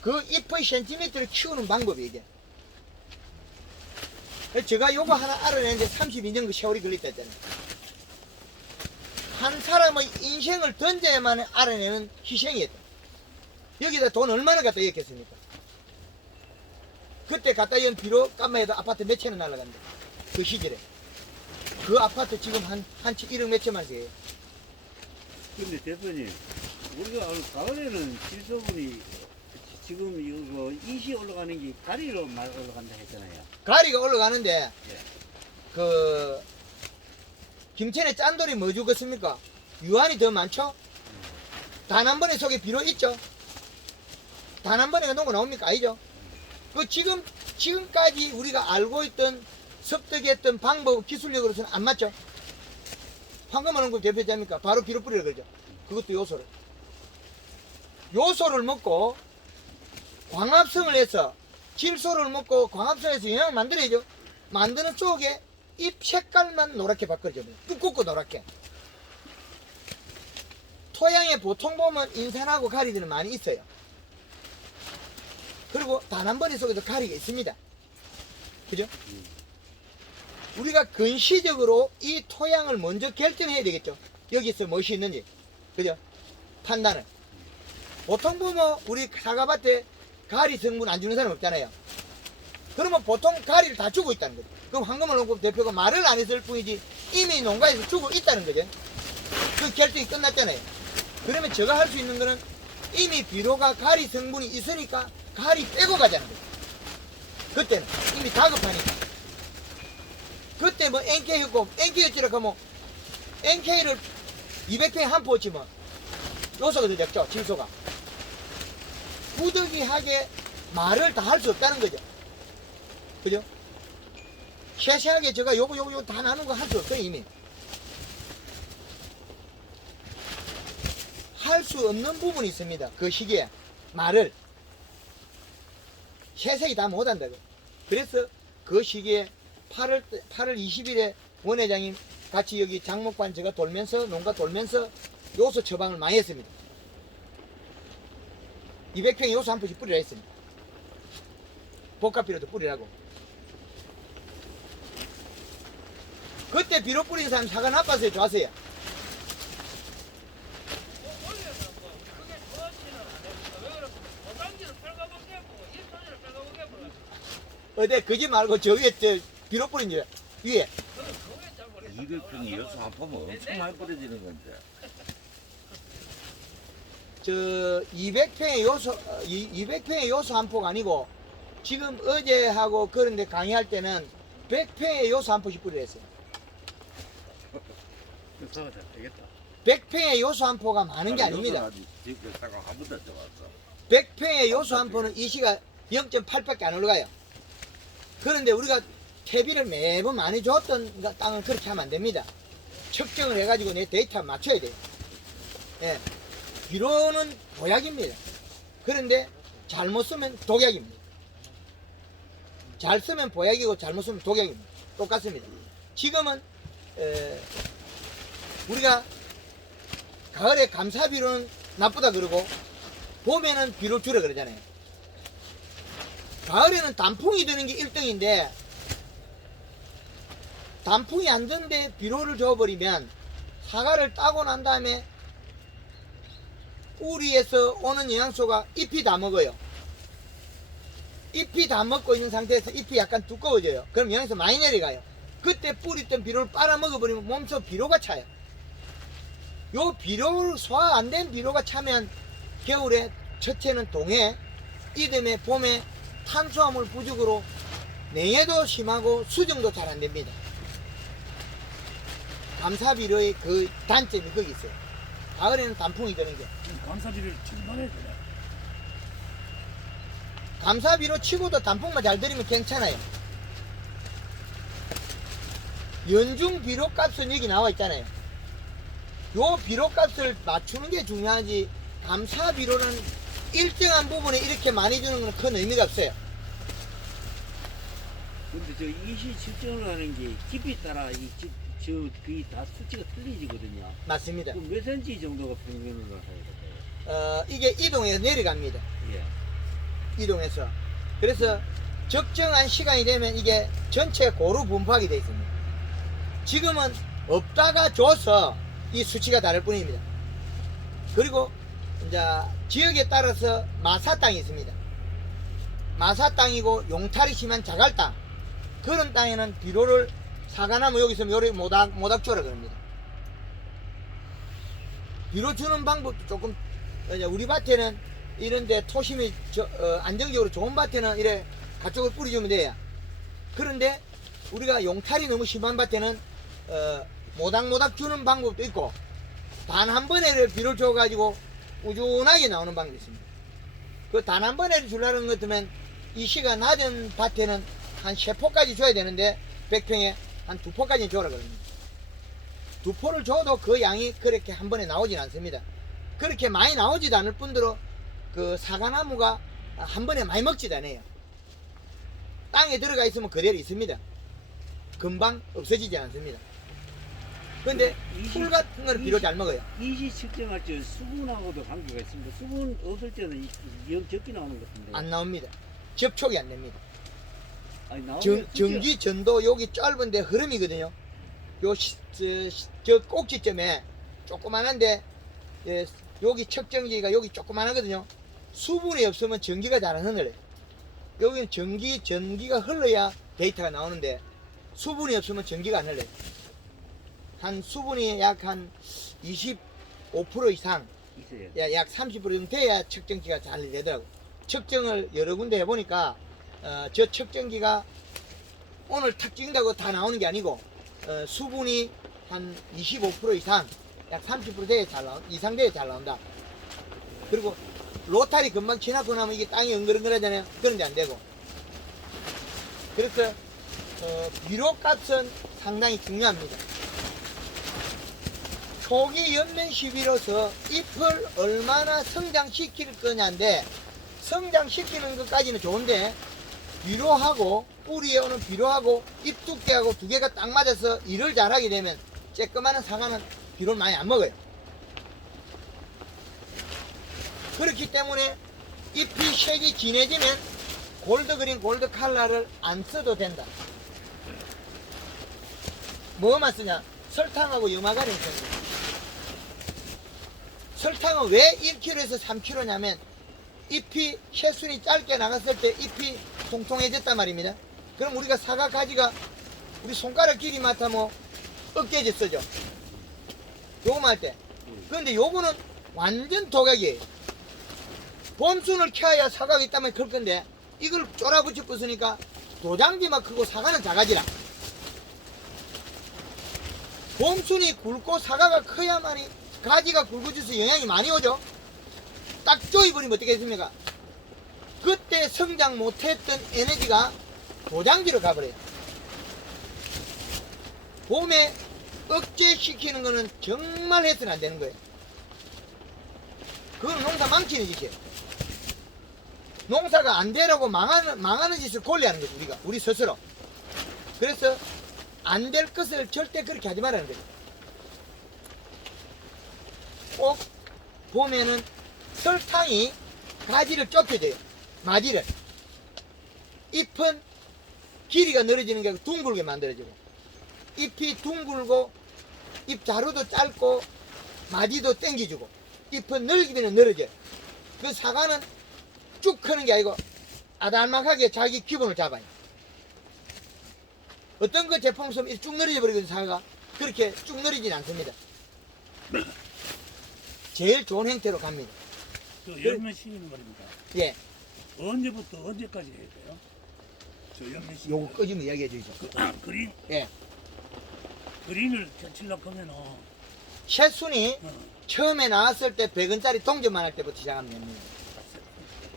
그 잎의 센티미터를 키우는 방법이 이게. 제가 요거 하나 알아내는데 32년 그 세월이 걸렸다 했잖아요. 한 사람의 인생을 던져야만 알아내는 희생이었다. 여기다 돈 얼마나 갖다 넣겠습니까? 그때 갖다 연 비료 값만 해도 아파트 몇 천원 날라간다. 그 시절에. 그 아파트 지금 한 채 1억 몇 천만 원이에요. 근데 대표님, 우리가 가을에는 질소분이 지금 이거 이시 올라가는 게 가리로 말 올라간다 했잖아요. 가리가 올라가는데, 예. 그, 김천의 짠돌이 뭐 주겠습니까? 유한이 더 많죠? 단 한 번에 속에 비료 있죠? 단 한 번에 농가 나옵니까? 아니죠? 그 지금까지 우리가 알고 있던 습득했던 방법, 기술력으로서는 안 맞죠? 황금하는 걸 대표자입니까? 바로 비료 뿌리라 그러죠. 그것도 요소를. 요소를 먹고 광합성을 해서 질소를 먹고 광합성해서 영양을 만들어야죠. 만드는 쪽에 잎 색깔만 노랗게 바꿔줘요. 두껍고 노랗게. 토양에 보통 보면 인산하고 가리들은 많이 있어요. 그리고 단 한 번에 속에도 가리가 있습니다. 그죠? 우리가 근시적으로 이 토양을 먼저 결정해야 되겠죠. 여기서 무엇이 있는지. 그죠? 판단을. 보통 보면 우리 사과밭에 가리 성분 안 주는 사람 없잖아요. 그러면 보통 가리를 다 주고 있다는 거죠. 그럼 황금을 농법 대표가 말을 안 했을 뿐이지 이미 농가에서 주고 있다는 거죠. 그 결정이 끝났잖아요. 그러면 제가 할 수 있는 거는 이미 비료가 가리 성분이 있으니까 가리 빼고 가자는 거죠. 그때는 이미 다급하니까. 그때 뭐 NK였고 NK였지라 하면 NK를 200평에 한 포 치면 요소가 더 적죠. 질소가. 부득이하게 말을 다 할 수 없다는 거죠. 그죠? 세세하게 제가 요거 다 나눈 거 할 수 없어요. 이미. 할 수 없는 부분이 있습니다. 그 시기에 말을 세세히 다 못한다고. 그래서 그 시기에 8월 20일에 원 회장님 같이 여기 장목관 제가 돌면서 농가 돌면서 요소 처방을 많이 했습니다. 200평에 요소 한 포씩 뿌리라 했습니다. 복합비료도 뿌리라고. 그때 비료 뿌린 사람 사과 나빴어요? 좋았어요? 어디 그지 말고 저 위에 비료 뿌린 지 위에 200평이 여수 한 포면 엄청 많이 뿌려지는 건데. 저 200평의 요소 한 포가 아니고 지금 어제 하고 그런데 강의할 때는 100평의 요소 한 포씩 뿌리랬어요. 그 사가 잘 되겠다. 100평의 요소 한 포가 많은 게 아닙니다. 지금 사과 한 번도 안 써봤어. 100평의 요소 한 포는 이 시가 0.8밖에 안 올라가요. 그런데 우리가 퇴비를 매번 많이 줬던 땅은 그렇게 하면 안 됩니다. 측정을 해가지고 내 데이터 맞춰야 돼요. 예. 비료는 보약입니다. 그런데 잘못 쓰면 독약입니다. 잘 쓰면 보약이고 잘못 쓰면 독약입니다. 똑같습니다. 지금은 우리가 가을에 감사 비료는 나쁘다 그러고 봄에는 비료 주라 그러잖아요. 가을에는 단풍이 드는 게 1등인데 단풍이 안 드는데 비료를 줘버리면 사과를 따고 난 다음에 뿌리에서 오는 영양소가 잎이 다 먹어요. 잎이 다 먹고 있는 상태에서 잎이 약간 두꺼워져요. 그럼 영양소 많이 내려가요. 그때 뿌리 땐 비료를 빨아먹어버리면 몸속 비료가 차요. 요 비료를 소화 안 된 비료가 차면 겨울에 첫째는 동해, 이듬해 봄에 탄수화물 부족으로 냉해도 심하고 수정도 잘 안 됩니다. 감사 비료의 그 단점이 거기 있어요. 가을에는 단풍이 드는 게. 감사비를 충분해야 되네. 감사 비료 치고도 단풍만 잘 들이면 괜찮아요. 연중 비료 값은 여기 나와 있잖아요. 요 비료 값을 맞추는 게 중요하지, 감사 비료는 일정한 부분에 이렇게 많이 주는 건 큰 의미가 없어요. 근데 저 이시 측정을 하는 게 깊이 따라 그게 다 수치가 틀리지거든요. 맞습니다. 그럼 몇 센치 정도가 평균으로 해야 될까요? 이게 이동해서 내려갑니다. 예. 이동해서. 그래서 적정한 시간이 되면 이게 전체 고루 분포하게 되어 있습니다. 지금은 없다가 줘서 이 수치가 다를 뿐입니다. 그리고 이제 지역에 따라서 마사 땅이 있습니다. 마사 땅이고 용탈이 심한 자갈 땅, 그런 땅에는 비료를 사과나무 여기 있으면 요리 모닥조라 그럽니다. 비료 주는 방법도 조금, 우리 밭에는 이런데 토심이 안정적으로 좋은 밭에는 이래 가쪽을 뿌려주면 돼요. 그런데 우리가 용탈이 너무 심한 밭에는 모닥모닥 주는 방법도 있고, 단 한 번에 비료를 줘가지고 꾸준하게 나오는 방법이 있습니다. 그 단 한 번에 주려는 것 같으면 이 시가 낮은 밭에는 한 3포까지 줘야 되는데 100평에 한 2포까지 줘라 그럽니다. 2포를 줘도 그 양이 그렇게 한 번에 나오진 않습니다. 그렇게 많이 나오지도 않을 뿐더러 그 사과나무가 한 번에 많이 먹지도 않아요. 땅에 들어가 있으면 그대로 있습니다. 금방 없어지지 않습니다. 근데 풀 같은 거는 비료 잘 먹어요. 이시 측정할 때 수분하고도 관계가 있습니다. 수분 없을 때는 영 적게 나오는 것 같은데. 안 나옵니다. 접촉이 안 됩니다. 아니, 나오면 전기 전도 여기 짧은데 흐름이거든요. 저 꼭지점에 조그만한데, 예, 여기 측정기가 여기 조그만하거든요. 수분이 없으면 전기가 잘 안 흘러요. 여기는 전기가 흘러야 데이터가 나오는데 수분이 없으면 전기가 안 흘러요. 한 수분이 약 한 25% 이상, 있어요. 약 30% 정도 돼야 측정기가 잘 되더라고. 측정을 여러 군데 해보니까 저 측정기가 오늘 탁 찍는다고 다 나오는 게 아니고 수분이 한 25% 이상, 약 30% 돼야 이상 돼야 잘 나온다. 그리고 로타리 금방 지나고 나면 이게 땅이 응글응글하잖아요. 그런데 안 되고. 그래서 비료 값은 상당히 중요합니다. 초기 연면 시비로서 잎을 얼마나 성장시킬 거냐인데, 성장시키는 것까지는 좋은데 비료하고 뿌리에 오는 비료하고 잎 두께하고 두 개가 딱 맞아서 일을 잘하게 되면 쬐끄마한 사과는 비료를 많이 안 먹어요. 그렇기 때문에 잎이 색이 진해지면 골드그린 골드 칼라를 안 써도 된다. 뭐만 쓰냐? 설탕하고 염화가루 씁니다. 설탕은 왜 1kg에서 3kg냐면 잎이 새순이 짧게 나갔을 때 잎이 통통해졌단 말입니다. 그럼 우리가 사과 가지가 우리 손가락 길이 맡으면 어깨에서 쓰죠. 요거 할 때. 그런데 요거는 완전 도각이에요. 봄순을 켜야 사과가 있다면 클 건데 이걸 쫄아붙여 부수니까 도장지만 크고 사과는 작아지라. 봄순이 굵고 사과가 커야만이 가지가 굵어져서 영양이 많이 오죠. 딱 조이버리면 어떻게 됐습니까? 그때 성장 못했던 에너지가 도장지로 가버려요. 봄에 억제시키는 거는 정말 해서는 안 되는 거예요. 그건 농사 망치는 짓이에요. 농사가 안 되라고 망하는 짓을 권리하는 거죠, 우리 스스로. 그래서 안 될 것을 절대 그렇게 하지 말라는 거죠. 꼭 봄에는 설탕이 가지를 좁혀줘요. 마디를. 잎은 길이가 늘어지는 게 아니고 둥글게 만들어지고, 잎이 둥글고 잎 자루도 짧고 마디도 당겨주고, 잎은 넓기면 늘어져요. 그 사과는 쭉 크는 게 아니고 아담하게 자기 기본을 잡아요. 어떤 그 제품 쓰면 쭉 늘어져 버리거든요. 사과가 그렇게 쭉 늘어지진 않습니다. 제일 좋은 형태로 갑니다. 저 열매 심는 말입니다. 예, 언제부터 언제까지 해야 돼요? 저 열매 심는 요거 끄지면 이야기해 주죠. 그린 예, 그린을 펼치려고 하면은 새순이 어, 처음에 나왔을 때 100원짜리 동전만 할 때부터 시작하면 됩니다.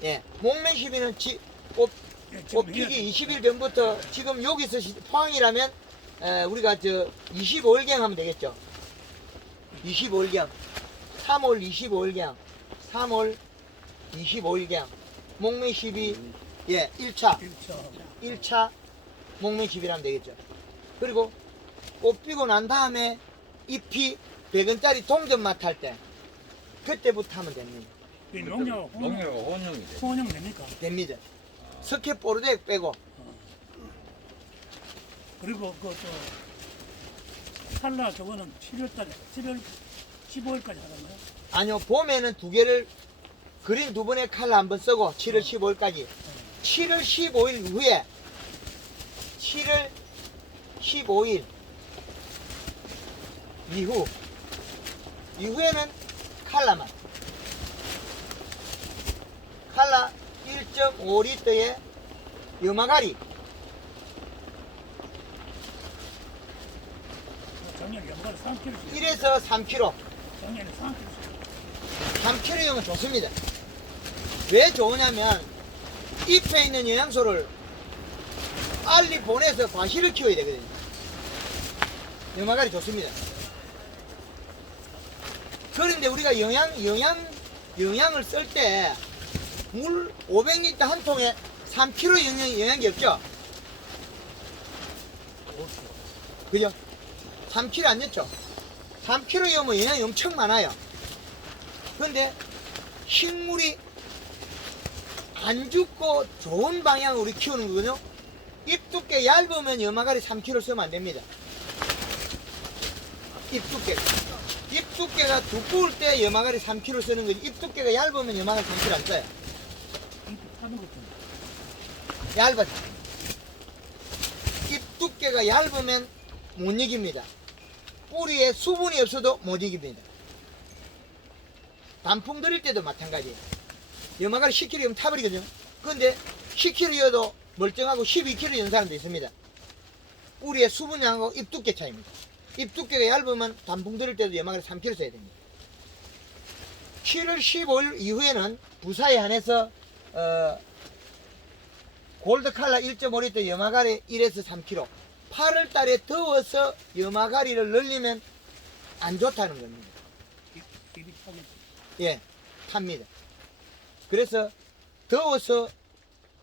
예, 목매 시비는 예, 지금 해야 꽃피기 돼. 20일 전부터 지금 여기서 포항이라면 우리가 저 25일경 하면 되겠죠. 25일경, 3월 25일경, 3월 25일경, 목매 시비 예 1차 1차 목매 시비라면 되겠죠. 그리고 꽃 피고 난 다음에 잎이 100원짜리 동전맛 할 때 그때부터 하면 됩니다. 이 농약 농약과 혼용이 돼. 혼용 됩니까? 됩니다. 석회 보르덱 빼고 그리고 그또 칼라 저거는 7월달 7월 15일까지 하잖아요. 아니요, 봄에는 두 개를 그린 두 번의 칼라 한 번 쓰고 7월 15일까지 7월 15일 후에 7월 15일 이후에는 칼라만 칼라 1.5리터에 염화가리 작년에 연가를 3kg씩 1에서 3kg 작년에 3kg씩 3kg이면 좋습니다. 왜 좋으냐면 잎에 있는 영양소를 빨리 보내서 과실을 키워야 되거든요. 염화가리 좋습니다. 그런데 우리가 영양을 쓸 때 물 500리터 한 통에 3kg 영양이 없죠? 그죠? 3kg 안 넣죠? 3kg이면 영양이 엄청 많아요. 그런데 식물이 안 죽고 좋은 방향으로 우리 키우는 거거든요. 잎 두께 얇으면 염화가리 3kg 쓰면 안 됩니다. 잎 두께가 두꺼울 때 염화가리 3kg 쓰는 거지, 잎 두께가 얇으면 염화가리 3kg 안 써요. 이렇게 타는 것도 얇아서. 잎 두께가 얇으면 못 이깁니다. 뿌리에 수분이 없어도 못 이깁니다. 단풍 들일 때도 마찬가지예요. 염화가리 10kg면 타버리거든요. 그런데 10kg여도 멀쩡하고 12kg 연 사람도 있습니다. 뿌리에 수분량하고 잎 두께 차이입니다. 잎 두께가 얇으면 단풍 들일 때도 염화가리 3kg 써야 됩니다. 7월 15일 이후에는 부사에 한해서 골드 칼라 1.5리터 염화가리 1에서 3kg. 8월 달에 더워서 염화가리를 넣으면 안 좋다는 겁니다. 입이 타고 예, 탑니다. 그래서 더워서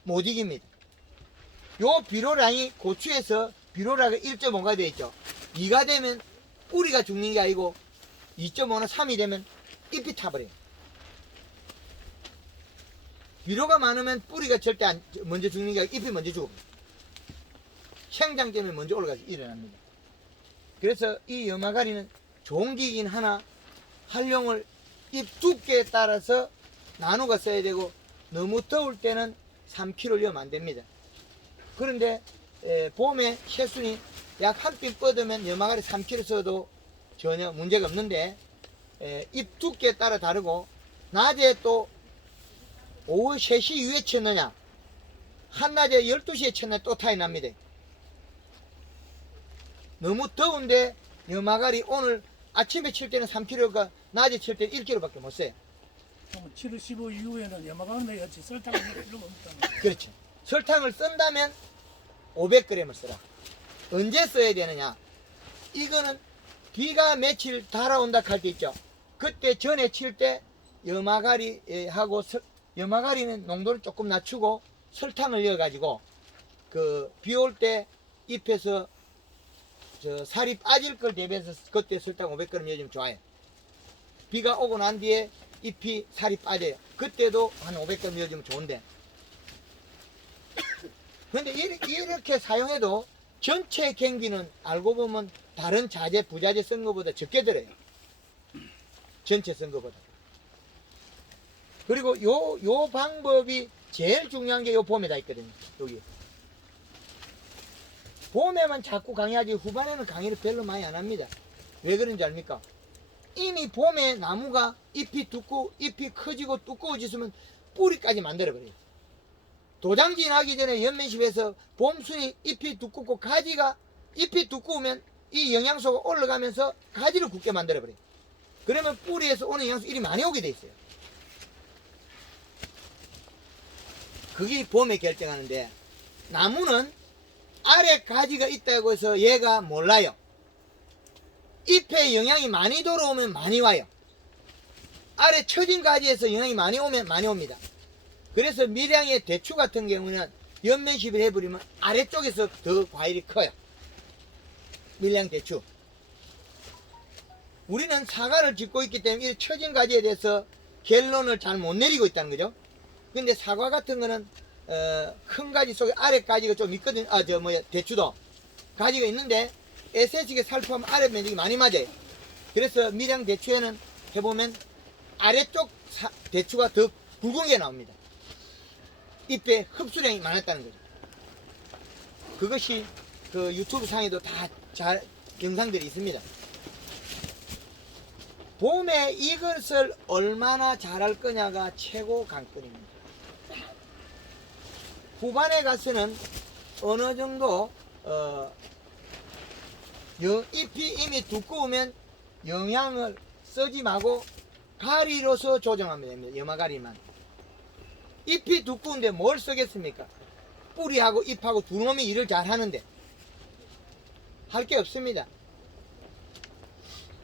못 이깁니다. 요 비료량이 고추에서 비료량이 1.5가 되어 있죠. 2가 되면 뿌리가 죽는 게 아니고 2.5나 3이 되면 잎이 타버려요. 비료가 많으면 뿌리가 절대 먼저 죽는 게 아니고 잎이 먼저 죽어요. 생장 때문에 먼저 올라가서 일어납니다. 그래서 이 염화가리는 좋은 기긴 하나 활용을 잎 두께에 따라서 나누어 써야 되고, 너무 더울 때는 3kg 넣으면 안 됩니다. 그런데 봄에 새순이 약 한 뼘 뻗으면 염화가리 3kg 써도 전혀 문제가 없는데 잎 두께에 따라 다르고 낮에 또 오후 3시 이후에 쳤느냐 한낮에 12시에 쳤느냐 또 차이 납니다. 너무 더운데 염화가리 오늘 아침에 칠 때는 3kg가 낮에 칠 때는 1kg밖에 못 써요. 그럼 7월 15 이후에는 염화가를 넣어야지 설탕을 넣을 필요가 없다. 그렇죠. 설탕을 쓴다면 500g을 써라. 언제 써야 되느냐? 이거는 비가 며칠 달아온다 할 때 있죠. 그때 전에 칠 때 염화가리하고 염화가리는 농도를 조금 낮추고 설탕을 넣어가지고 그 비 올 때 잎에서 저 살이 빠질 걸 대비해서 그때 설탕 500g 넣어주면 좋아요. 비가 오고 난 뒤에 잎이 살이 빠져요. 그때도 한 500g 넣어주면 좋은데. 근데 이렇게 사용해도 전체 경비는 알고 보면 다른 자재, 부자재 쓴 것보다 적게 들어요. 전체 쓴 것보다. 그리고 요 방법이 제일 중요한 게 요 봄에 다 있거든요. 여기. 봄에만 자꾸 강의하지 후반에는 강의를 별로 많이 안 합니다. 왜 그런지 압니까? 이미 봄에 나무가 잎이 커지고 두꺼워지면 뿌리까지 만들어버려요. 도장지 나기 전에 연면십에서 봄순이 잎이 두껍고 잎이 두꺼우면 이 영양소가 올라가면서 가지를 굳게 만들어버려요. 그러면 뿌리에서 오는 영양소 일이 많이 오게 돼 있어요. 그게 봄에 결정하는데 나무는 아래 가지가 있다고 해서 얘가 몰라요. 잎에 영양이 많이 돌아오면 많이 와요. 아래 처진 가지에서 영양이 많이 오면 많이 옵니다. 그래서 밀양의 대추 같은 경우는 연면십을 해버리면 아래쪽에서 더 과일이 커요. 밀양 대추. 우리는 사과를 짓고 있기 때문에 이 처진 가지에 대해서 결론을 잘 못 내리고 있다는 거죠. 근데 사과 같은 거는 큰 가지 속에 아래 가지가 좀 있거든요. 대추도 가지가 있는데 에센식에 살포하면 아래 면적이 많이 맞아요. 그래서 밀양 대추에는 해보면 아래쪽 대추가 더 굵은 게 나옵니다. 잎에 흡수량이 많았다는 거죠. 그것이 그 유튜브 상에도 다 영상들이 있습니다. 봄에 이것을 얼마나 잘할 거냐가 최고 관건입니다. 후반에 가서는 어느 정도 잎이 이미 두꺼우면 영양을 쓰지 말고 가리로서 조정하면 됩니다. 염화가리만. 잎이 두꺼운데 뭘 쓰겠습니까? 뿌리하고 잎하고 두 놈이 일을 잘 하는데 할 게 없습니다.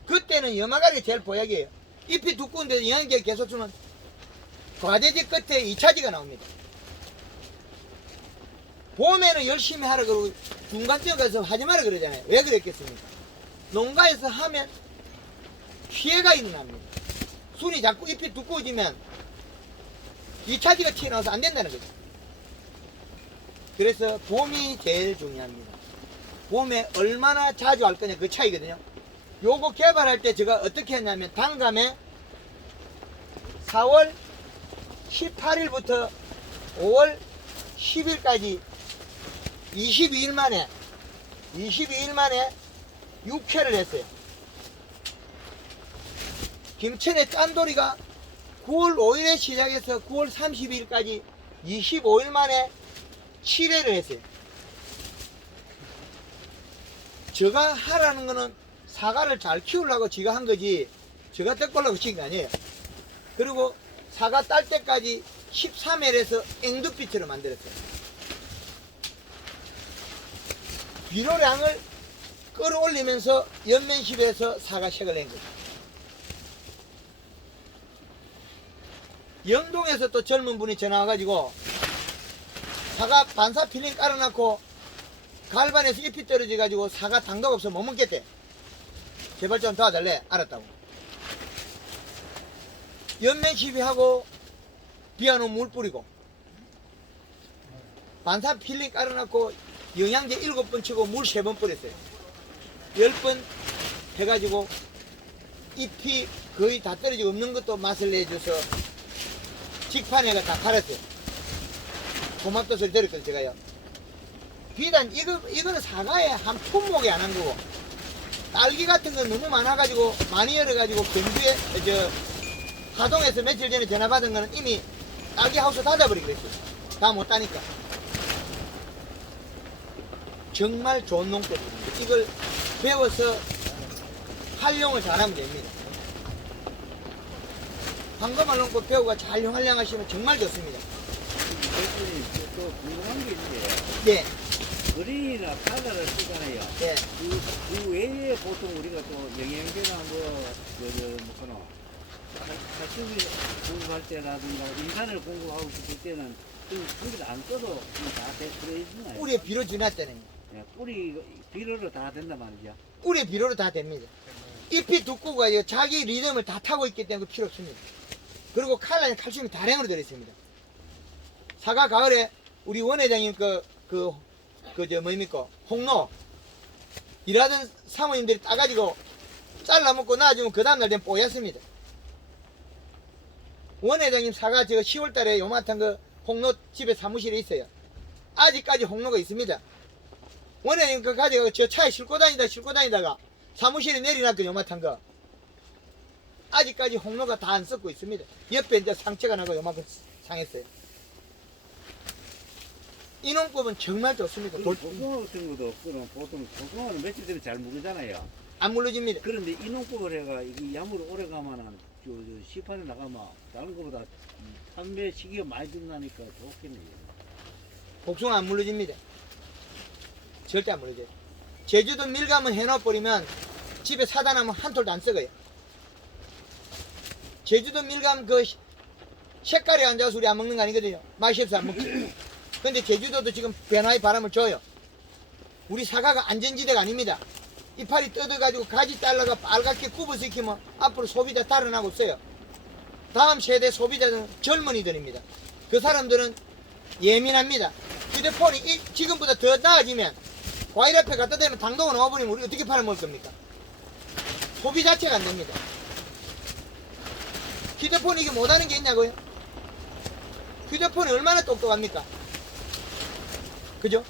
그때는 염화가리 제일 보약이에요. 잎이 두꺼운데 영양제 계속 주면 과제지 끝에 2차지가 나옵니다. 봄에는 열심히 하라 그러고 중간쯤 가서 하지 마라 그러잖아요. 왜 그랬겠습니까? 농가에서 하면 피해가 일어납니다. 순이 자꾸 잎이 두꺼워지면 2차지가 튀어나와서 안 된다는 거죠. 그래서 봄이 제일 중요합니다. 봄에 얼마나 자주 할 거냐 그 차이거든요. 요거 개발할 때 제가 어떻게 했냐면 단감에 4월 18일부터 5월 10일까지 22일 만에 6회를 했어요. 김천의 짠돌이가 9월 5일에 시작해서 9월 30일까지 25일 만에 7회를 했어요. 제가 하라는 거는 사과를 잘 키우려고 지가 한 거지 제가 떼꼴라고 시킨 게 아니에요. 그리고 사과 딸 때까지 13회에서 앵두빛으로 만들었어요. 비료량을 끌어올리면서 연면십에서 사과색을 낸 거죠. 영동에서 또 젊은 분이 전화 와가지고 사과 반사 필링 깔아놓고 갈반에서 잎이 떨어져가지고 사과 당도가 없어 못 먹겠대. 제발 좀 도와달래. 알았다고. 연면 시비하고 비아노 물 뿌리고 반사 필링 깔아놓고 영양제 7번 치고 물 3번 뿌렸어요. 10번 해가지고 잎이 거의 다 떨어지고 없는 것도 맛을 내줘서 직판에가 다 갈았어요. 고맙다 소리 들었거든요 제가요. 비단 이거는 사과에 한 품목이 안 한 거고, 딸기 같은 건 너무 많아가지고 많이 열어가지고 경주에 하동에서 며칠 전에 전화 받은 거는 이미 딸기 하우스 닫아버리기로 했어요. 다 못 따니까. 정말 좋은 농법입니다. 이걸 배워서 활용을 잘하면 됩니다. 황금알 농법 배우고 잘 활용하시면 정말 좋습니다. 대표님 또 궁금한 게 있는데 네, 그린이나 카드를 쓰잖아요. 네. 그 외에 보통 우리가 또 영양제나 뭐거나 가축이 공부할 때라든가 인간을 공부하고 싶을 때는 그걸 안 써도 다 들어있나요? 꿀에 비료 지났다는 거. 예, 뿌리 비료로 다 된단 말이죠. 꿀에 비료로 다 됩니다. 잎이 두껍고 자기 리듬을 다 타고 있기 때문에 필요 없습니다. 그리고 칼라에 칼슘이 다량으로 들어있습니다. 사과 가을에 우리 원회장님 뭡니까? 홍로 일하던 사모님들이 따가지고 잘라먹고 놔주면 그 다음날 되면 뽀얗습니다. 원회장님 사과 제가 10월 달에 요만한 그 홍로 집에 사무실에 있어요. 아직까지 홍로가 있습니다. 원회장님 그거 가져가고 저 차에 싣고 다니다가 사무실에 내려놨거든요. 요만한 거. 아직까지 홍로가 다 안 썩고 있습니다. 옆에 이제 상처가 나고 요만큼 상했어요. 이 농법은 정말 좋습니다. 고구마 같은 것도 그럼 보통 고구마는 며칠 전에 잘 무르잖아요. 안 물러집니다. 그런데 이 농법을 해가 이게 야무로 오래 가면은 시판에 나가면 다른 것보다 판매 시기가 많이 끝나니까 좋겠네요. 복숭아 안 물러집니다. 절대 안 물러져요. 제주도 밀감은 해놔버리면 집에 사다 놓으면 한 톨도 안 썩어요. 제주도 밀감 그 색깔이 안 좋아서 우리 안 먹는 거 아니거든요. 맛이 없어 안 먹지. 근데 제주도도 지금 변화의 바람을 줘요. 우리 사과가 안전지대가 아닙니다. 이파리 뜯어가지고 가지 잘라가 빨갛게 굽어서 익히면 앞으로 소비자 달아나고 있어요. 다음 세대 소비자는 젊은이들입니다. 그 사람들은 예민합니다. 휴대폰이 지금보다 더 나아지면 과일 앞에 갖다 대면 당도가 나와버리면 우리 어떻게 팔아먹을 겁니까? 소비 자체가 안 됩니다. 휴대폰이 이게 못하는 게 있냐고요? 휴대폰이 얼마나 똑똑합니까? 그죠?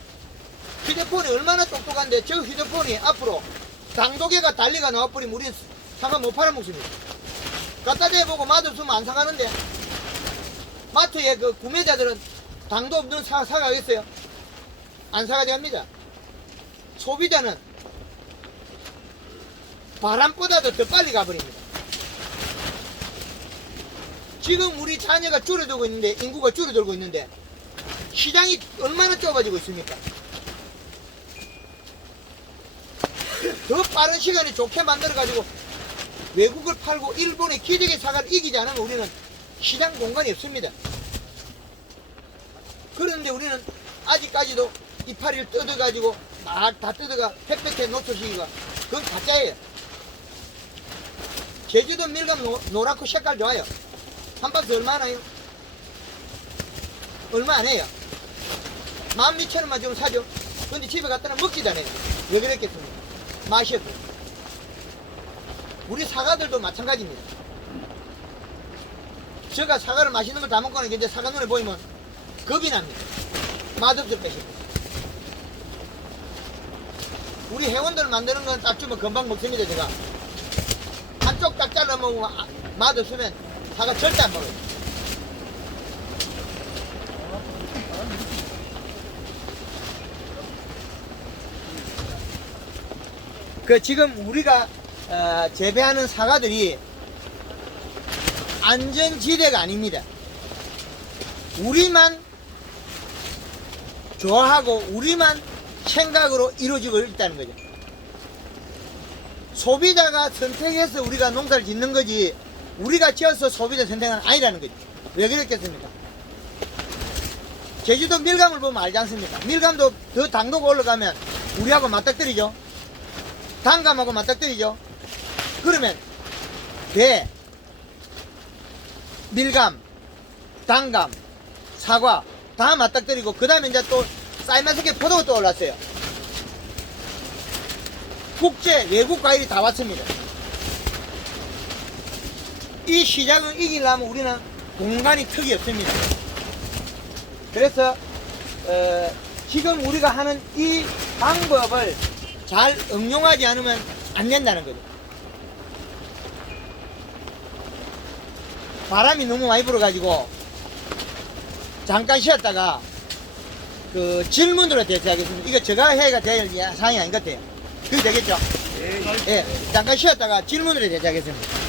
휴대폰이 얼마나 똑똑한데 저 휴대폰이 앞으로 당도계가 달리가 나와버리면 우리는 사과 못 팔아먹습니다. 갖다 대보고 맛없으면 안 사가는데 마트에 그 구매자들은 당도 없는 사가겠어요? 안 사가게 합니다. 소비자는 바람보다도 더 빨리 가버립니다. 지금 우리 자녀가 줄어들고 있는데, 인구가 줄어들고 있는데 시장이 얼마나 좁아지고 있습니까? 더 빠른 시간에 좋게 만들어가지고 외국을 팔고 일본의 기적의 사과를 이기지 않으면 우리는 시장 공간이 없습니다. 그런데 우리는 아직까지도 이파리를 뜯어가지고 막 다 뜯어가 팩팩해 노출시키가 그건 가짜예요. 제주도 밀감 노랗고 색깔 좋아요. 한 박스 얼마 하나요? 얼마 안 해요. 12,000원만 좀 사죠. 근데 집에 갖다 놓으면 먹지도 않아요. 왜 그랬겠습니까? 맛이 없어요. 우리 사과들도 마찬가지입니다. 제가 사과를 맛있는 걸 다 먹고는 이제 사과 눈에 보이면 겁이 납니다. 맛없을 것입니다. 우리 회원들 만드는 건 딱 주면 금방 먹습니다. 제가 한쪽 딱 잘라 먹으면 맛없으면 사과 절대 안 먹어요. 그 지금 우리가 재배하는 사과들이 안전지대가 아닙니다. 우리만 좋아하고 우리만 생각으로 이루어지고 있다는 거죠. 소비자가 선택해서 우리가 농사를 짓는 거지 우리가 지어서 소비자 선택은 아니라는 거죠. 왜 그랬겠습니까? 제주도 밀감을 보면 알지 않습니까? 밀감도 더 당도가 올라가면 우리하고 맞닥뜨리죠. 단감하고 맞닥뜨리죠. 그러면 배, 밀감, 단감, 사과 다 맞닥뜨리고 그 다음에 이제 또 사이마스케 포도가 또 올랐어요. 국제 외국 과일이 다 왔습니다. 이 시장을 이기려면 우리는 공간이 턱이 없습니다. 그래서 지금 우리가 하는 이 방법을 잘 응용하지 않으면 안 된다는 거죠. 바람이 너무 많이 불어가지고 잠깐 쉬었다가 그 질문으로 대체하겠습니다. 이거 제가 해가 될 사항이 아닌 것 같아요. 그게 되겠죠? 예, 잠깐 쉬었다가 질문으로 대체하겠습니다.